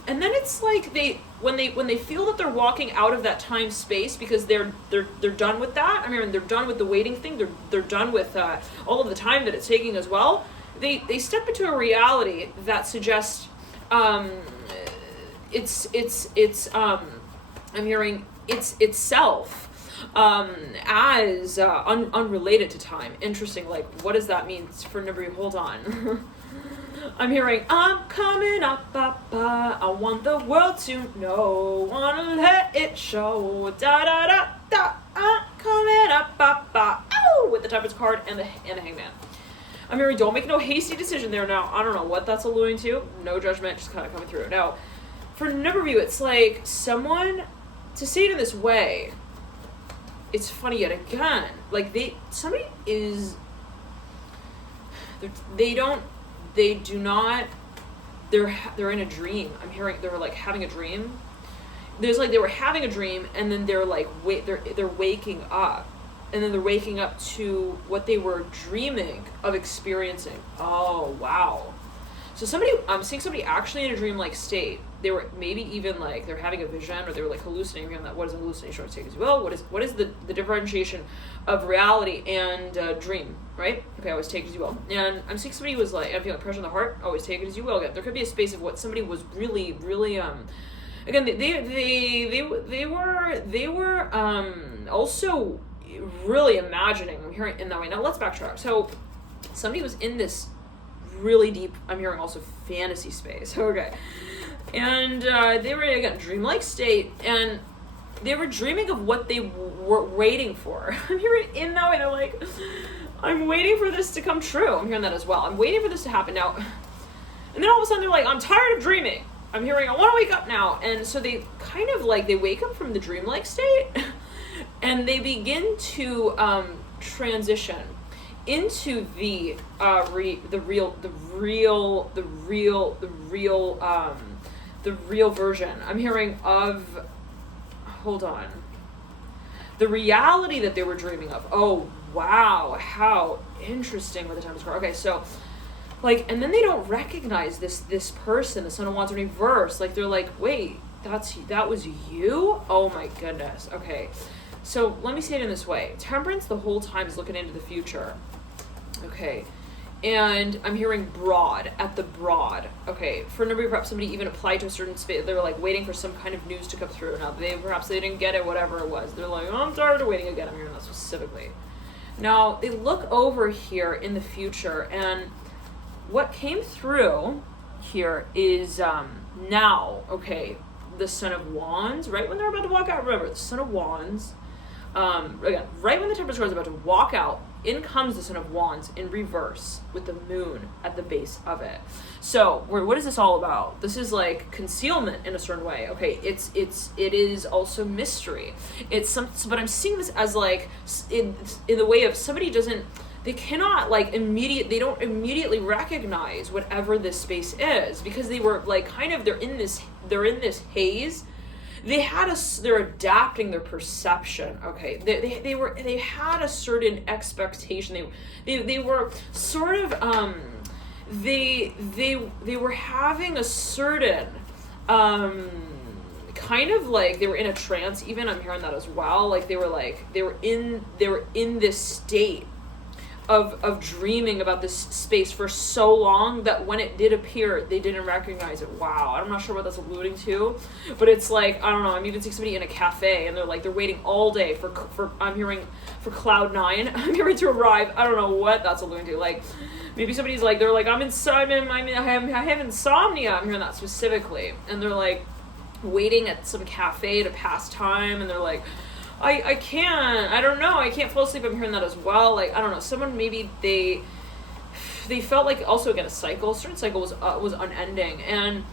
then it's like when they feel that they're walking out of that time space because they're done with that. I mean, they're done with the waiting thing. They're done with all of the time that it's taking as well. They step into a reality that suggests I'm hearing it's itself as unrelated to time. Interesting. Like, what does that mean for Nibri? Hold on. I'm hearing, I'm coming up, I want the world to know, wanna let it show, da da da da, I'm coming up, ow, with the Temperance card and the Hangman. I'm hearing, don't make no hasty decision there now. I don't know what that's alluding to. No judgment, just kind of coming through. Now, for number view, it's like someone, to say it in this way, it's funny yet again. Like somebody is, they're in a dream. I'm hearing they're like having a dream. There's like they were having a dream and then they're like they're waking up. And then they're waking up to what they were dreaming of experiencing. Oh, wow. So I'm seeing somebody actually in a dreamlike state. They were maybe even like they're having a vision or they were like hallucinating. That what is a hallucination? Take as well. What is the differentiation of reality and dream? Right? Okay, always take it as you will. And I'm seeing somebody was like, I'm feeling pressure in the heart. Always take it as you will. Again, there could be a space of what somebody was really again they were also really imagining. I'm hearing in that way. Now let's backtrack. So somebody was in this really deep, I'm hearing also fantasy space. Okay. And they were, again, dreamlike state, and they were dreaming of what they were waiting for. I'm hearing in that way, they're like, I'm waiting for this to come true. I'm hearing that as well. I'm waiting for this to happen now. And then all of a sudden they're like, I'm tired of dreaming. I'm hearing, I want to wake up now. And so they kind of like, they wake up from the dreamlike state and they begin to transition into the real version. I'm hearing of, hold on, the reality that they were dreaming of. Oh wow, how interesting with the Temperance card. Okay, so like, and then they don't recognize this person, the Son of Wands in reverse. Like they're like, wait, that was you? Oh my goodness. Okay, so let me say it in this way. Temperance the whole time is looking into the future. Okay, and I'm hearing broad, at the broad. Okay, for a number of perhaps somebody even applied to a certain space. They were like waiting for some kind of news to come through. Now perhaps they didn't get it, whatever it was. They're like, oh, I'm tired of waiting again. I'm hearing that specifically. Now they look over here in the future, and what came through here is now, okay, the Son of Wands, right when they're about to walk out, remember, the Son of Wands, again, right when the Temperance card is about to walk out, in comes the Son of Wands in reverse with the moon at the base of it. So what is this all about? This is like concealment in a certain way. Okay, it is also mystery. It's some, but I'm seeing this as like in the way of somebody they cannot like they don't immediately recognize whatever this space is because they were like kind of they're in this haze. They're adapting their perception. Okay, they had a certain expectation. They were sort of they were having a certain kind of like they were in a trance. Even I'm hearing that as well. Like they were in this state of dreaming about this space for so long that when it did appear, they didn't recognize it. Wow, I'm not sure what that's alluding to, but it's like, I don't know, I'm even seeing somebody in a cafe and they're waiting all day for I'm hearing for cloud 9. I'm hearing to arrive. I don't know what that's alluding to. Like maybe somebody's like, they're like, I have insomnia. I'm hearing that specifically. And they're like waiting at some cafe to pass time, and they're like, I can't, I don't know, I can't fall asleep. I'm hearing that as well. Like, I don't know, someone maybe they felt like also again a certain cycle was unending. And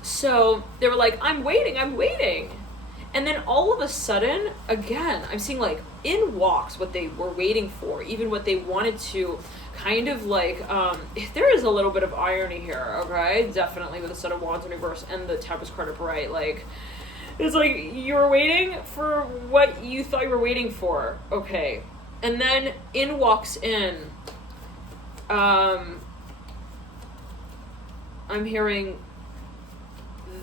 so they were like, I'm waiting. And then all of a sudden, again, I'm seeing like in walks what they were waiting for, even what they wanted to kind of like, there is a little bit of irony here, okay? Definitely with the Son of Wands in reverse and the Temperance card upright, like, It's like you were waiting for what you thought you were waiting for. Okay. And then in walks in. I'm hearing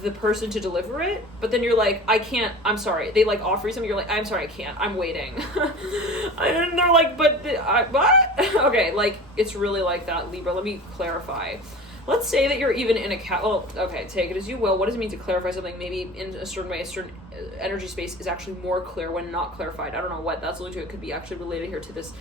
the person to deliver it, but then you're like, I can't, I'm sorry. They like offer you something, you're like, I'm sorry, I can't, I'm waiting. And they're like, but what? Okay, like, it's really like that, Libra. Let me clarify. Let's say that you're even in a well, okay, take it as you will. What does it mean to clarify something? Maybe in a certain way, a certain energy space is actually more clear when not clarified. I don't know what that's alluding to. It could be actually related here to this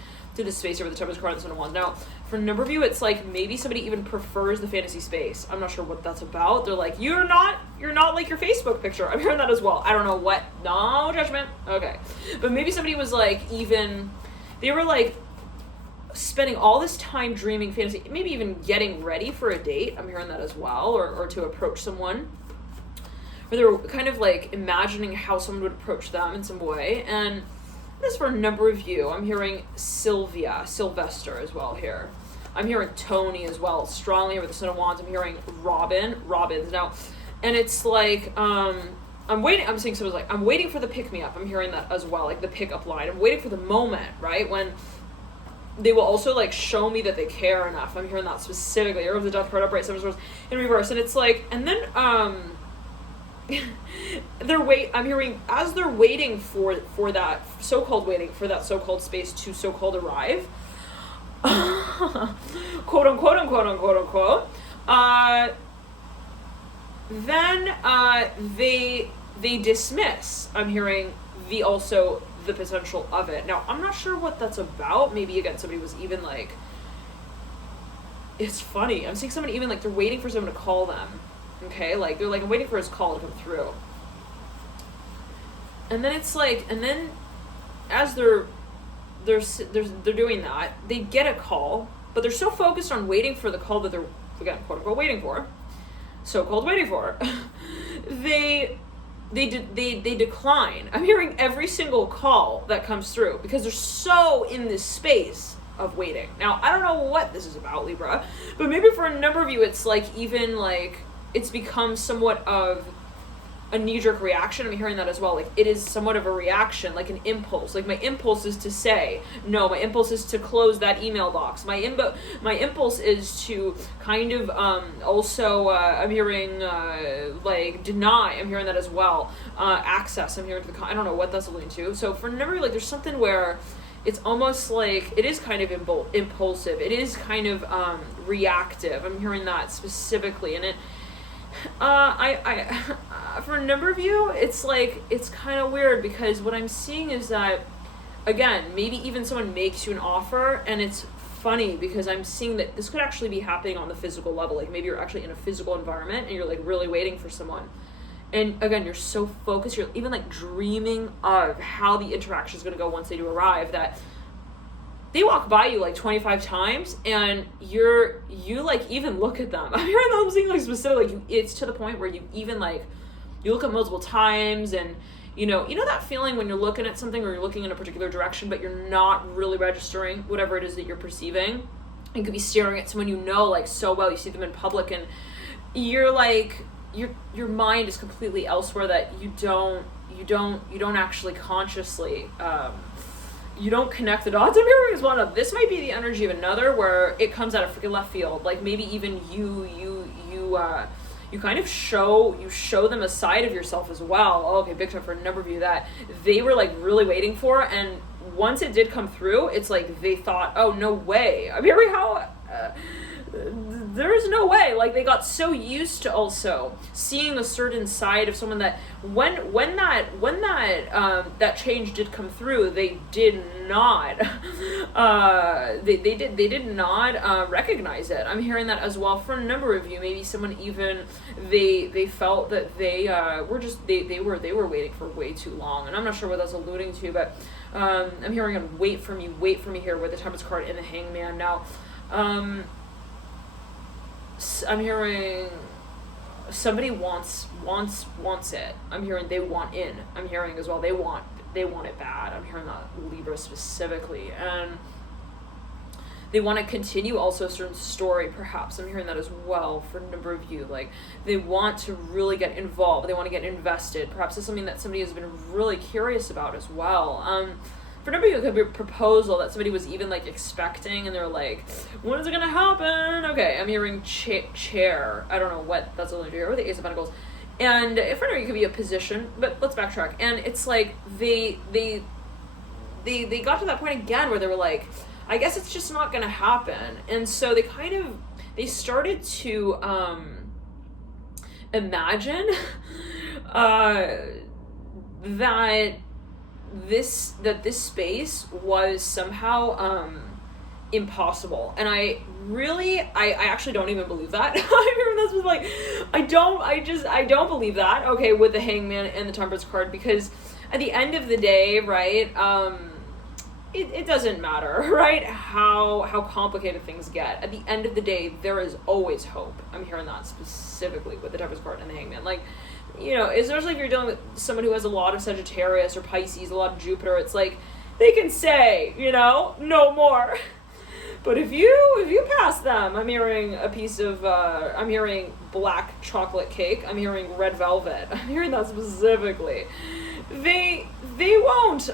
space over the Tempest card and the Sun of Wands. Now, for a number of you, it's like maybe somebody even prefers the fantasy space. I'm not sure what that's about. They're like, you're not like your Facebook picture. I'm hearing that as well. I don't know what. No judgment. Okay. But maybe somebody was like they were like spending all this time dreaming fantasy, maybe even getting ready for a date. I'm hearing that as well, or to approach someone. Or they were kind of like imagining how someone would approach them in some way. And this for a number of you. I'm hearing Sylvester as well here. I'm hearing Tony as well, strongly over the Sun of Wands. I'm hearing Robins. Now, and it's like, I'm seeing someone's like, I'm waiting for the pick-me-up. I'm hearing that as well, like the pick-up line. I'm waiting for the moment, right? When they will also like show me that they care enough. I'm hearing that specifically. Or the Death card upright, Seven of Swords in reverse. And it's like, and then, I'm hearing as they're waiting for that so-called space to so-called arrive, quote unquote, then they dismiss. I'm hearing the potential of it. Now, I'm not sure what that's about. Maybe again somebody was even like, it's funny. I'm seeing somebody even like they're waiting for someone to call them. Okay, like they're like, I'm waiting for his call to come through. And then it's like, and then as they're doing that, they get a call, but they're so focused on waiting for the call that they're, again, quote unquote, waiting for, so-called waiting for, they decline. I'm hearing every single call that comes through because they're so in this space of waiting. Now, I don't know what this is about, Libra, but maybe for a number of you, it's like even like, it's become somewhat of a knee-jerk reaction. I'm hearing that as well. Like, it is somewhat of a reaction, like an impulse. Like, my impulse is to say no. My impulse is to close that email box. My impulse is to kind of also, I'm hearing, like, deny. I'm hearing that as well. Access. I'm hearing I don't know what that's alluding to. So, for a number, like, there's something where it's almost like it is kind of impulsive. It is kind of reactive. I'm hearing that specifically. And it, for a number of you, it's like, it's kind of weird because what I'm seeing is that, again, maybe even someone makes you an offer, and it's funny because I'm seeing that this could actually be happening on the physical level. Like maybe you're actually in a physical environment and you're like really waiting for someone. And again, you're so focused, you're even like dreaming of how the interaction is going to go once they do arrive, that they walk by you like 25 times and you like even look at them. I'm hearing them saying like specific, like it's to the point where you even like, you look at multiple times, and you know that feeling when you're looking at something or you're looking in a particular direction, but you're not really registering whatever it is that you're perceiving. You could be staring at someone you know like so well, you see them in public, and you're like, your mind is completely elsewhere, that you don't actually consciously, you don't connect the dots. I'm hearing as well. Now, this might be the energy of another where it comes out of freaking left field. Like maybe even you kind of show them a side of yourself as well. Oh, okay, big time for a number of you that they were like really waiting for, and once it did come through, it's like they thought, oh, no way. I'm hearing how there's no way. Like they got so used to also seeing a certain side of someone that when that change did come through, they did not they did not recognize it. I'm hearing that as well for a number of you. Maybe someone even they felt that they were waiting for way too long, and I'm not sure what that's alluding to, but I'm hearing a wait for me here with the Tempest card in the Hangman. Now I'm hearing somebody wants it. I'm hearing they want in. I'm hearing as well they want it bad. I'm hearing that Libra specifically, and they want to continue also a certain story, perhaps. I'm hearing that as well for a number of you. Like, they want to really get involved. They want to get invested. Perhaps it's something that somebody has been really curious about as well. For a number of you, it could be a proposal that somebody was even, like, expecting, and they're like, when is it going to happen? Okay, I'm hearing chair. I don't know what that's only here, or the Ace of Pentacles. And for a number of you, it could be a position, but let's backtrack. And it's like, they got to that point again where they were like, I guess it's just not going to happen. And so they started to imagine that this space was somehow impossible. And I actually don't even believe that. I remember this was like, I don't believe that, okay, with the Hangman and the Temperance card, because at the end of the day, right, it doesn't matter, right, how complicated things get. At the end of the day, there is always hope. I'm hearing that specifically with the Temperance card and the Hangman. Like, you know, especially if you're dealing with someone who has a lot of Sagittarius or Pisces, a lot of Jupiter, it's like, they can say, you know, no more. But if you pass them, I'm hearing a piece of, I'm hearing black chocolate cake, I'm hearing red velvet, I'm hearing that specifically. They won't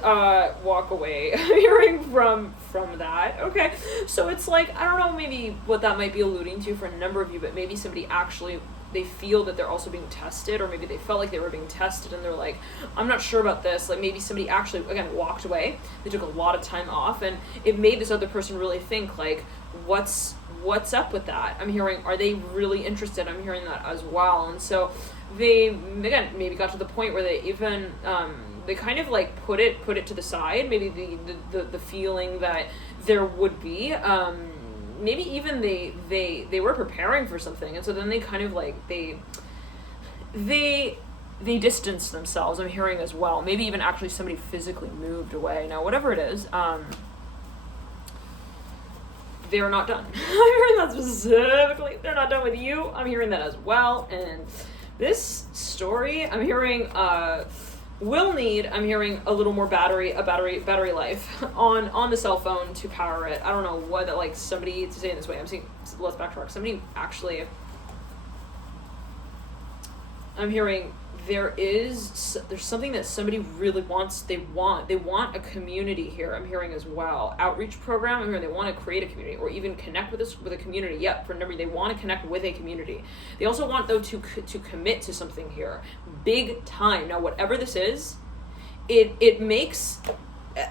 walk away. I'm hearing from that. Okay, so it's like, I don't know maybe what that might be alluding to for a number of you, but maybe somebody actually, they feel that they're also being tested, or maybe they felt like they were being tested and they're like, I'm not sure about this. Like, maybe somebody actually, again, walked away. They took a lot of time off, and it made this other person really think, like, what's up with that? I'm hearing, are they really interested? I'm hearing that as well. And so they, again, maybe got to the point where they even, they kind of like put it to the side, maybe the feeling that there would be, maybe even they were preparing for something, and so then they kind of like they distanced themselves, I'm hearing as well. Maybe even actually somebody physically moved away. Now, whatever it is, they're not done. I'm hearing that specifically. They're not done with you. I'm hearing that as well. And this story, I'm hearing will need, I'm hearing a little more battery life on the cell phone to power it. I don't know what, like, somebody, to say it this way, I'm seeing, let's backtrack, somebody actually, I'm hearing there's something that somebody really wants. They want a community here. I'm hearing as well. Outreach program. I'm hearing they want to create a community, or even connect with a community. Yep, for a number, they want to connect with a community. They also want, though, to commit to something here, big time. Now, whatever this is, it makes,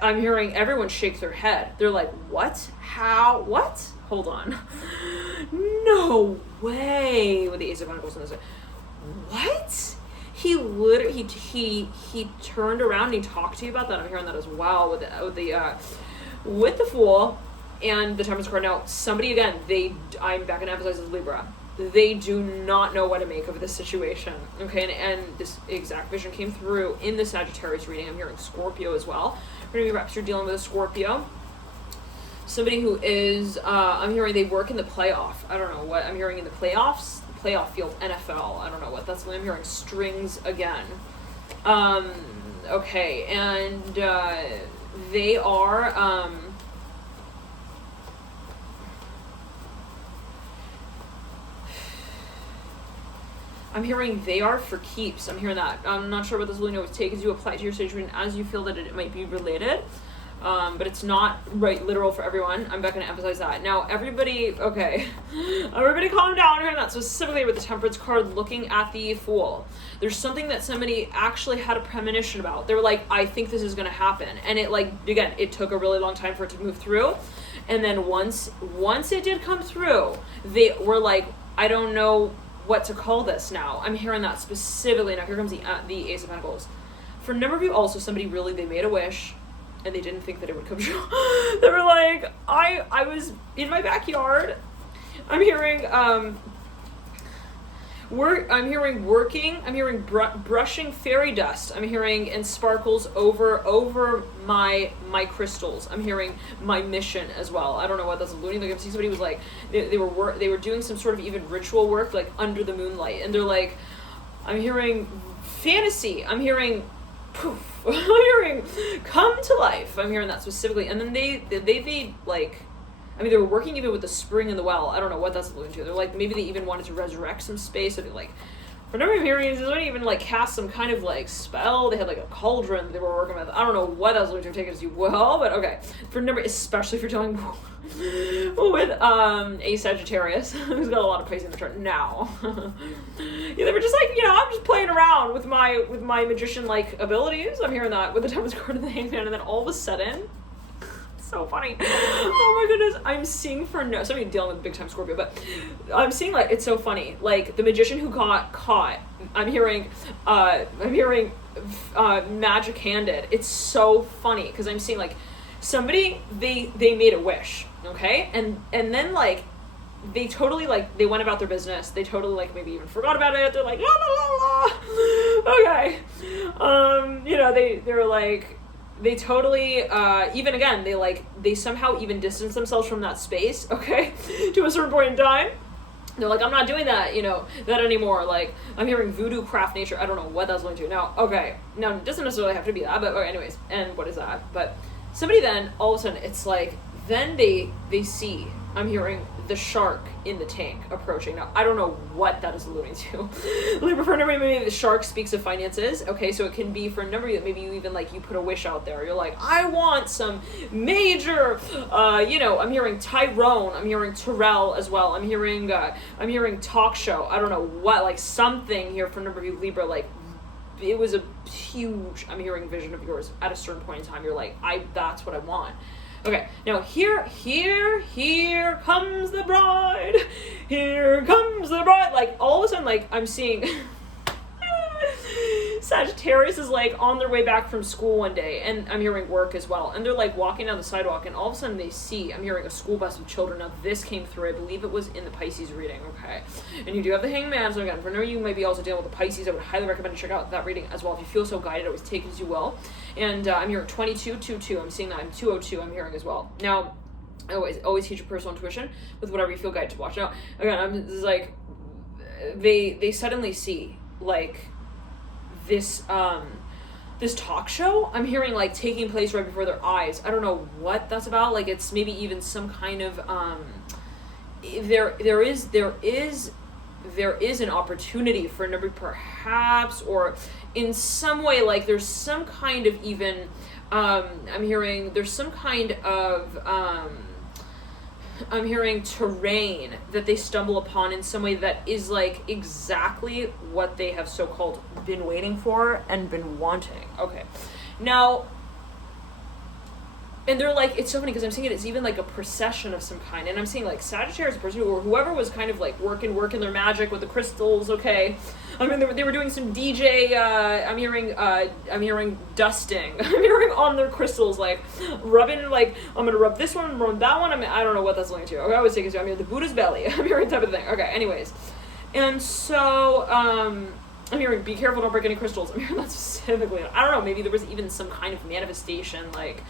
I'm hearing everyone shake their head. They're like, what? How? What? Hold on. No way. With the Ace of Pentacles on this. What? He literally, he turned around and he talked to you about that. I'm hearing that as well with the Fool and the Temperance card. Now, somebody, again, I'm back going to emphasize this, Libra. They do not know what to make of this situation. Okay, and this exact vision came through in the Sagittarius reading. I'm hearing Scorpio as well. Perhaps you're dealing with a Scorpio. Somebody who is, I'm hearing they work in the playoff. I don't know what I'm hearing in the playoffs. Playoff field, NFL, I don't know what that's what I'm hearing. Strings again. Okay, and they are I'm hearing they are for keeps. I'm hearing that. I'm not sure what this really knows. Take as you apply to your situation as you feel that it might be related. But it's not right literal for everyone. I'm back going to emphasize that. Now, everybody calm down here. That's specifically with the Temperance card, looking at the Fool. There's something that somebody actually had a premonition about. They were like, I think this is going to happen. And it, like, again, it took a really long time for it to move through. And then once it did come through, they were like, I don't know what to call this now. I'm hearing that specifically. Now, here comes the Ace of Pentacles. For a number of you also, somebody really, they made a wish, and they didn't think that it would come true. They were like, I was in my backyard. I'm hearing, I'm hearing working. I'm hearing brushing fairy dust. I'm hearing and sparkles over my crystals. I'm hearing my mission as well. I don't know what that's alluding. Like, I'm seeing somebody was like, they were doing some sort of even ritual work, like under the moonlight, and they're like, I'm hearing fantasy. I'm hearing poof. I'm hearing come to life. I'm hearing that specifically. And then they like, I mean, they were working even with the spring in the well. I don't know what that's alluding to. They're like, maybe they even wanted to resurrect some space. I think, like, for number of hearings, they didn't even, like, cast some kind of, like, spell. They had, like, a cauldron they were working with. I don't know what that was alluding to, take it as you will, but okay. For number, especially if you're dealing with a Sagittarius who's got a lot of Pisces in the chart now. Yeah, they were just like, you know, I'm just playing around with my magician-like abilities. I'm hearing that with the Tempest card and the Hangman, and then all of a sudden, so funny. Oh my goodness. I'm seeing somebody dealing with big time Scorpio, but I'm seeing, like, it's so funny. Like, the magician who got caught, I'm hearing magic handed. It's so funny because I'm seeing, like, somebody, they made a wish, okay? And then, like, they totally, like, they went about their business. They totally, like, maybe even forgot about it. They're like, la la la la. Okay. You know, they're like, they totally, even again, they somehow even distance themselves from that space, okay, to a certain point in time. They're like, I'm not doing that, you know, that anymore. Like, I'm hearing voodoo craft nature. I don't know what that's going to. Now, okay, now, it doesn't necessarily have to be that, but okay, anyways, and what is that? But somebody then, all of a sudden, it's like, then they see, I'm hearing the shark in the tank approaching. Now, I don't know what that is alluding to. Libra, for a number of you, maybe the shark speaks of finances. Okay, so it can be for a number of you that maybe you even, like, you put a wish out there. You're like, I want some major, you know, I'm hearing Tyrone. I'm hearing Terrell as well. I'm hearing talk show. I don't know what, like, something here for a number of you, Libra, like, it was a huge, I'm hearing vision of yours at a certain point in time. You're like, that's what I want. Okay, now here comes the bride. Here comes the bride. Like, all of a sudden, like, I'm seeing Sagittarius is, like, on their way back from school one day, and I'm hearing work as well. And they're, like, walking down the sidewalk, and all of a sudden they see, I'm hearing a school bus with children. Now, this came through, I believe it was in the Pisces reading, okay? And you do have the Hangman, so again, for now you might be also dealing with the Pisces. I would highly recommend to check out that reading as well. If you feel so guided, always take it as you will. And I'm hearing 2222. I'm seeing that. I'm 202. I'm hearing as well. Now, always teach your personal intuition with whatever you feel guided to watch. Now, again, I'm just like, they suddenly see, like, this talk show, I'm hearing, like, taking place right before their eyes. I don't know what that's about. Like, it's maybe even some kind of there is an opportunity for a number, perhaps, or in some way, like, there's some kind of even I'm hearing there's some kind of I'm hearing terrain that they stumble upon in some way that is, like, exactly what they have so-called been waiting for and been wanting. Okay. Now, and they're like, it's so funny because I'm seeing it's even like a procession of some kind. And I'm seeing, like, Sagittarius person or whoever was kind of, like, working their magic with the crystals, okay? I mean, they were doing some DJ, I'm hearing dusting. I'm hearing on their crystals, like, rubbing, like, I'm gonna rub this one, rub that one. I mean, I don't know what that's linked to. Okay, I would say, because I'm hearing the Buddha's belly. I'm hearing type of thing. Okay, anyways. And so, I'm hearing, be careful, don't break any crystals. I'm hearing that specifically. I don't know, maybe there was even some kind of manifestation, like,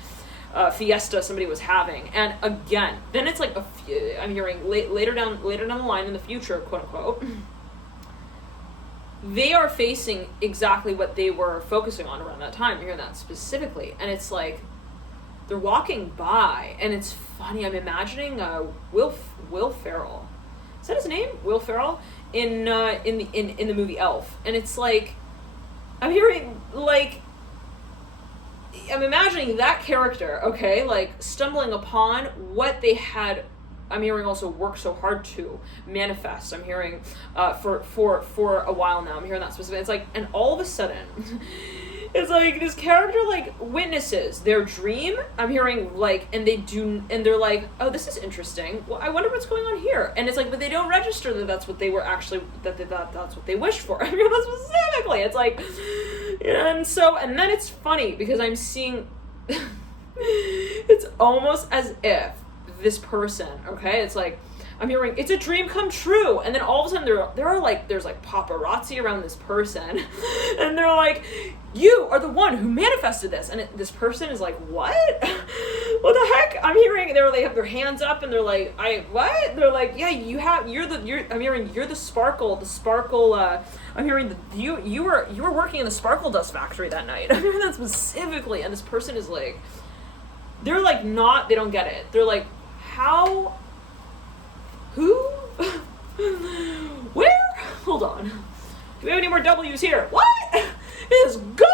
fiesta somebody was having. And again, then it's like I'm hearing later down the line in the future, quote unquote, they are facing exactly what they were focusing on around that time. You're hearing that specifically, and it's like they're walking by, and it's funny. I'm imagining Will Ferrell. Is that his name? Will Ferrell in the movie Elf, and it's like I'm hearing, like, I'm imagining that character, okay, like, stumbling upon what they had, I'm hearing also work so hard to manifest. I'm hearing for a while now. I'm hearing that specific. It's like, and all of a sudden, it's like this character, like, witnesses their dream. I'm hearing, like, and they're like, oh, this is interesting. Well, I wonder what's going on here. And it's like, but they don't register that that's what they were actually, that's what they wished for. I mean, that's specifically. It's like, and then it's funny because I'm seeing, it's almost as if this person, okay, it's like, I'm hearing, it's a dream come true, and then all of a sudden there's like paparazzi around this person, and they're like, you are the one who manifested this, and this person is like, what the heck? I'm hearing they have their hands up, and they're like, what? They're like, yeah, I'm hearing you're the sparkle. I'm hearing you were working in the sparkle dust factory that night. I'm hearing that specifically, and this person is like, they're like, they don't get it. They're like, How? Who? Where? Hold on. Do we have any more W's here? What is going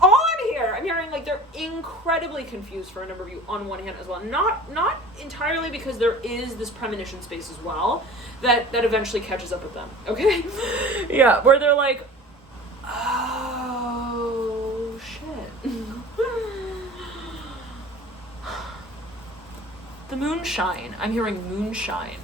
on here? I'm hearing like they're incredibly confused for a number of you on one hand as well. Not entirely, because there is this premonition space as well that eventually catches up with them. Okay? Yeah, where they're like, oh shit. The moonshine. I'm hearing moonshine.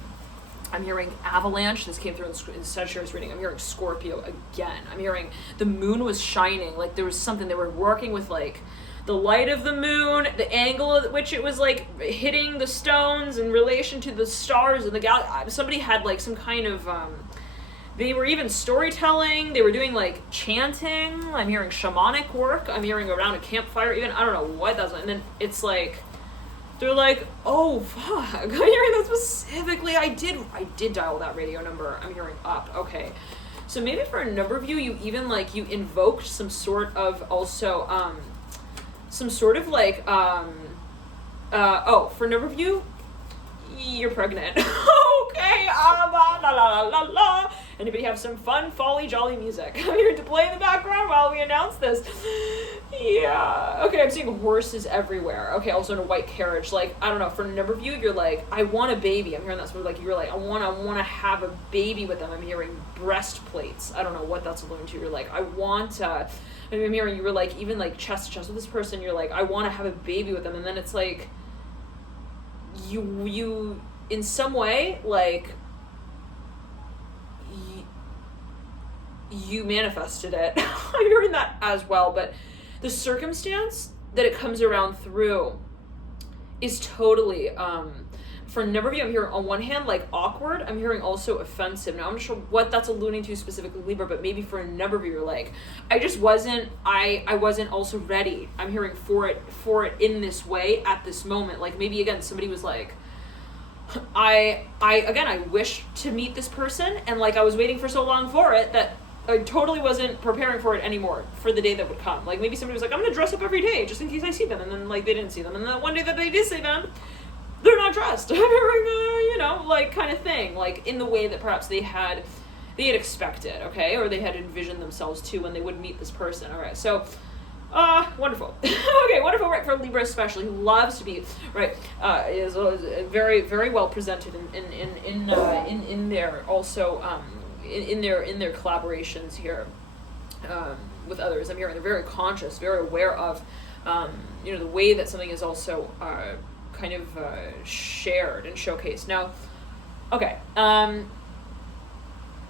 I'm hearing avalanche. This came through in Sagittarius reading. I'm hearing Scorpio again. I'm hearing the moon was shining. Like there was something, they were working with like the light of the moon, the angle at which it was like hitting the stones in relation to the stars and the galaxy. Somebody had like some kind of, they were even storytelling. They were doing like chanting. I'm hearing shamanic work. I'm hearing around a campfire even. I don't know what that's like. And then it's like, they're like, oh fuck. I'm hearing that specifically. I did dial that radio number. I'm hearing up. Okay. So maybe for a number of you, you even like, you invoked some sort of also, some sort of like, for a number of you, you're pregnant. Okay. La la la la la. Anybody have some fun, folly, jolly music? I'm here to play in the background while we announce this. Yeah. Okay, I'm seeing horses everywhere. Okay, also in a white carriage. Like, I don't know, for a number of you, you're like, I want a baby. I'm hearing that sort of like, you're like, I want to have a baby with them. I'm hearing breastplates. I don't know what that's alluding to. You're like, I'm hearing you were like, even like chest to chest with this person, you're like, I want to have a baby with them. And then it's like, you in some way, like, you manifested it. I'm hearing that as well, but the circumstance that it comes around through is totally, for a number of you, I'm hearing on one hand, like awkward. I'm hearing also offensive. Now, I'm not sure what that's alluding to specifically, Libra, but maybe for a number of you, you're like, I wasn't also ready. I'm hearing for it in this way at this moment. Like maybe again, somebody was like, I wish to meet this person, and like I was waiting for so long for it that I totally wasn't preparing for it anymore for the day that would come. Like maybe somebody was like, I'm gonna dress up every day just in case I see them, and then like they didn't see them, and then one day that they did see them, they're not dressed. I'm hearing like kind of thing, like in the way that perhaps they had expected, okay, or they had envisioned themselves to when they would meet this person. All right, so wonderful. Okay, wonderful, right, for Libra especially, who loves to be, right, is very, very well presented in their also, in their collaborations here, with others. I'm hearing they're very conscious, very aware of, the way that something is also, kind of, shared and showcased. Now, okay,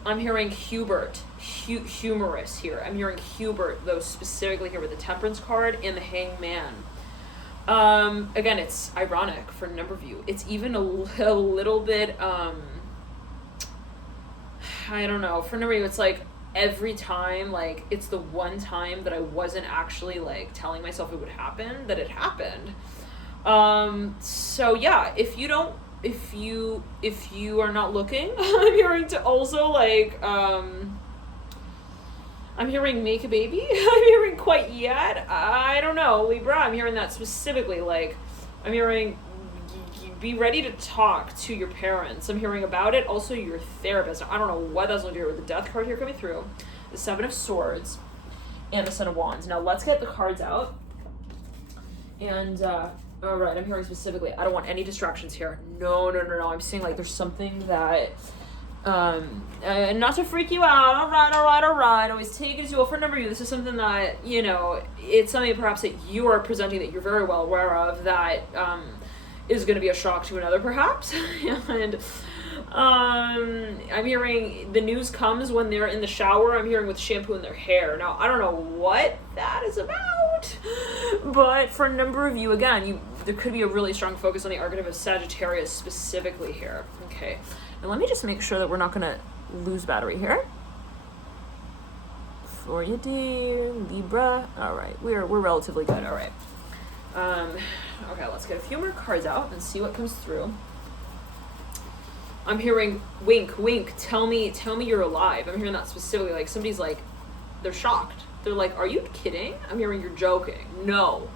I'm hearing Hubert, humorous here. I'm hearing Hubert, though, specifically here with the Temperance card and the Hangman. Again, it's ironic for a number of you. It's even a little bit, I don't know, for a number of you, it's like every time, like, it's the one time that I wasn't actually, like, telling myself it would happen, that it happened. So yeah, if you are not looking, I'm hearing to also like, I'm hearing make a baby. I'm hearing quite yet. I don't know, Libra. I'm hearing that specifically. Like, I'm hearing be ready to talk to your parents. I'm hearing about it. Also, your therapist. I don't know what that's going to do with the Death card here coming through, the Seven of Swords, and the Son of Wands. Now let's get the cards out. And all right, I'm hearing specifically, I don't want any distractions here. No. I'm seeing like there's something that, not to freak you out. All right. Always take it as you will. For a number of you, this is something that, it's something perhaps that you are presenting that you're very well aware of that is going to be a shock to another, perhaps. And I'm hearing the news comes when they're in the shower. I'm hearing with shampoo in their hair. Now, I don't know what that is about, but for a number of you, again, there could be a really strong focus on the archetype of Sagittarius specifically here. Okay, now let me just make sure that we're not going to lose battery here. For you, dear Libra. All right, we're relatively good. All right. Okay, let's get a few more cards out and see what comes through. I'm hearing wink, wink, tell me you're alive. I'm hearing that specifically, like somebody's like, they're shocked. They're like, are you kidding? I'm hearing you're joking. No.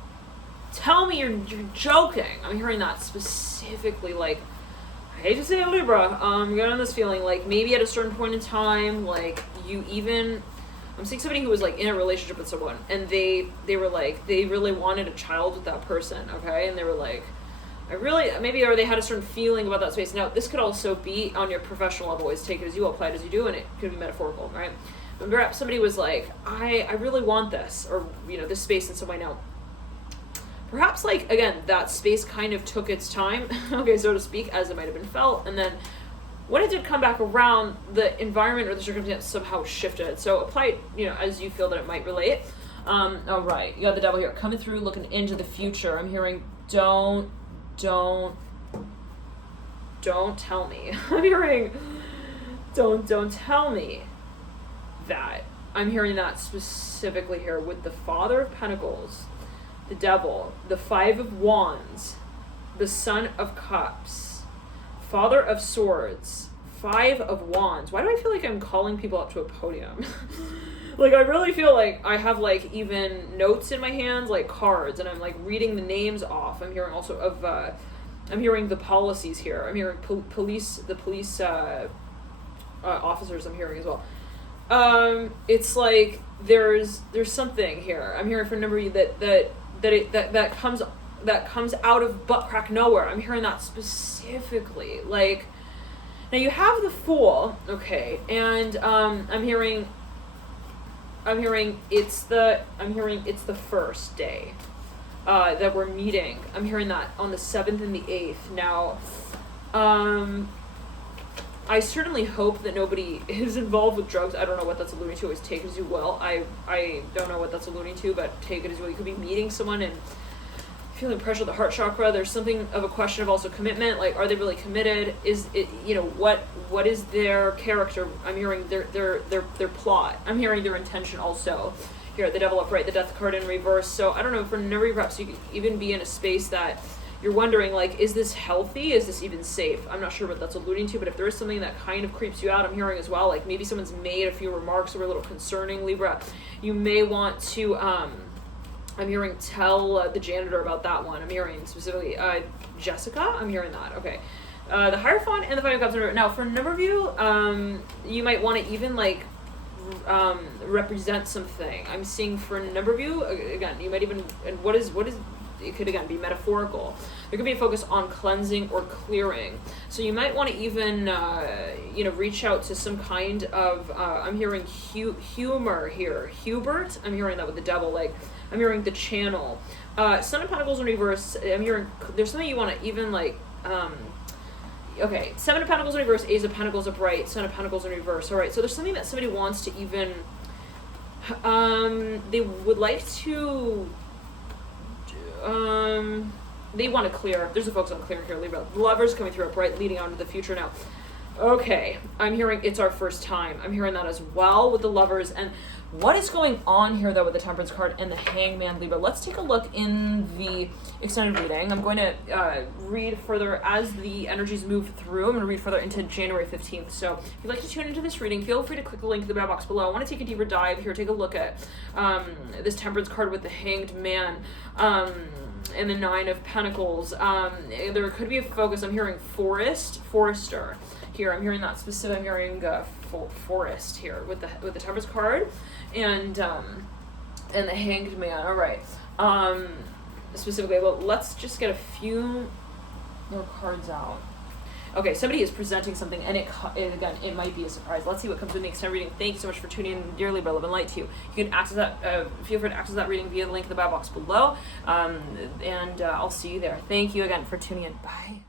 tell me you're joking. I'm hearing that specifically, like, I hate to say it, Libra, I'm getting this feeling, like, maybe at a certain point in time, like, I'm seeing somebody who was, like, in a relationship with someone, and they were, like, they really wanted a child with that person, okay? And they were, like, or they had a certain feeling about that space. Now, this could also be on your professional level, always take it as you will, apply it as you do, and it could be metaphorical, right? But perhaps somebody was like, I really want this, or, this space in some way. Now, perhaps, like, again, that space kind of took its time, okay, so to speak, as it might have been felt, and then when it did come back around, the environment or the circumstance somehow shifted. So apply it, as you feel that it might relate. All right, you got the devil here, coming through, looking into the future. I'm hearing, don't tell me. I'm hearing, don't tell me that. I'm hearing that specifically here with the Father of Pentacles, the Devil, the Five of Wands, the Son of Cups, Father of Swords, Five of Wands. Why do I feel like I'm calling people up to a podium? Like, I really feel like I have, like, even notes in my hands, like cards, and I'm, like, reading the names off. I'm hearing also of, I'm hearing the policies here. I'm hearing police officers I'm hearing as well. It's like there's something here. I'm hearing for a number of you that comes out of butt crack nowhere. I'm hearing that specifically. Like, now you have the Fool, okay, and I'm hearing it's the first day that we're meeting. I'm hearing that on the 7th and the 8th. Now, I certainly hope that nobody is involved with drugs. I don't know what that's alluding to. Always take it as you will. I don't know what that's alluding to, but take it as you will. You could be meeting someone and feeling pressure at the heart chakra. There's something of a question of also commitment. Like, are they really committed? Is it, what is their character? I'm hearing their plot. I'm hearing their intention also. Here, the Devil upright, the Death card in reverse. So I don't know, for number perhaps you could even be in a space that you're wondering, like, is this healthy? Is this even safe? I'm not sure what that's alluding to, but if there is something that kind of creeps you out, I'm hearing as well, like maybe someone's made a few remarks that were a little concerning, Libra. You may want to, I'm hearing tell the janitor about that one. I'm hearing specifically Jessica. I'm hearing that. Okay. The Hierophant and the Five of Cups. Now, for a number of you, you might want to even, like, represent something. I'm seeing for a number of you, again, you might even, and what is it could again be metaphorical. There could be a focus on cleansing or clearing. So you might want to even reach out to some kind of I'm hearing humor here. Hubert, I'm hearing that with the Devil. Like, I'm hearing the Channel. Son of Pentacles in reverse. I'm hearing there's something you want to even, like, okay, Seven of Pentacles in reverse, Ace of Pentacles upright, Son of Pentacles in reverse. All right, so there's something that somebody wants to even they would like to they want to clear. There's a focus on clearing here, Libra. Lovers coming through upright, leading on to the future now. Okay, I'm hearing it's our first time. I'm hearing that as well with the Lovers. And what is going on here, though, with the Temperance card and the Hangman, Libra? Let's take a look in the extended reading. I'm going to read further as the energies move through. I'm going to read further into January 15th. So if you'd like to tune into this reading, feel free to click the link in the mail box below. I want to take a deeper dive here, take a look at this Temperance card with the Hanged Man. And the Nine of Pentacles. There could be a focus. I'm hearing forester here. I'm hearing that specific. I'm hearing forest here with the Temperance card, and the Hanged Man. All right. Specifically, well, let's just get a few more cards out. Okay, somebody is presenting something, and it might be a surprise. Let's see what comes with the extended reading. Thank you so much for tuning in, dearly, love and light to you. You can access that. Feel free to access that reading via the link in the bio box below, and I'll see you there. Thank you again for tuning in. Bye.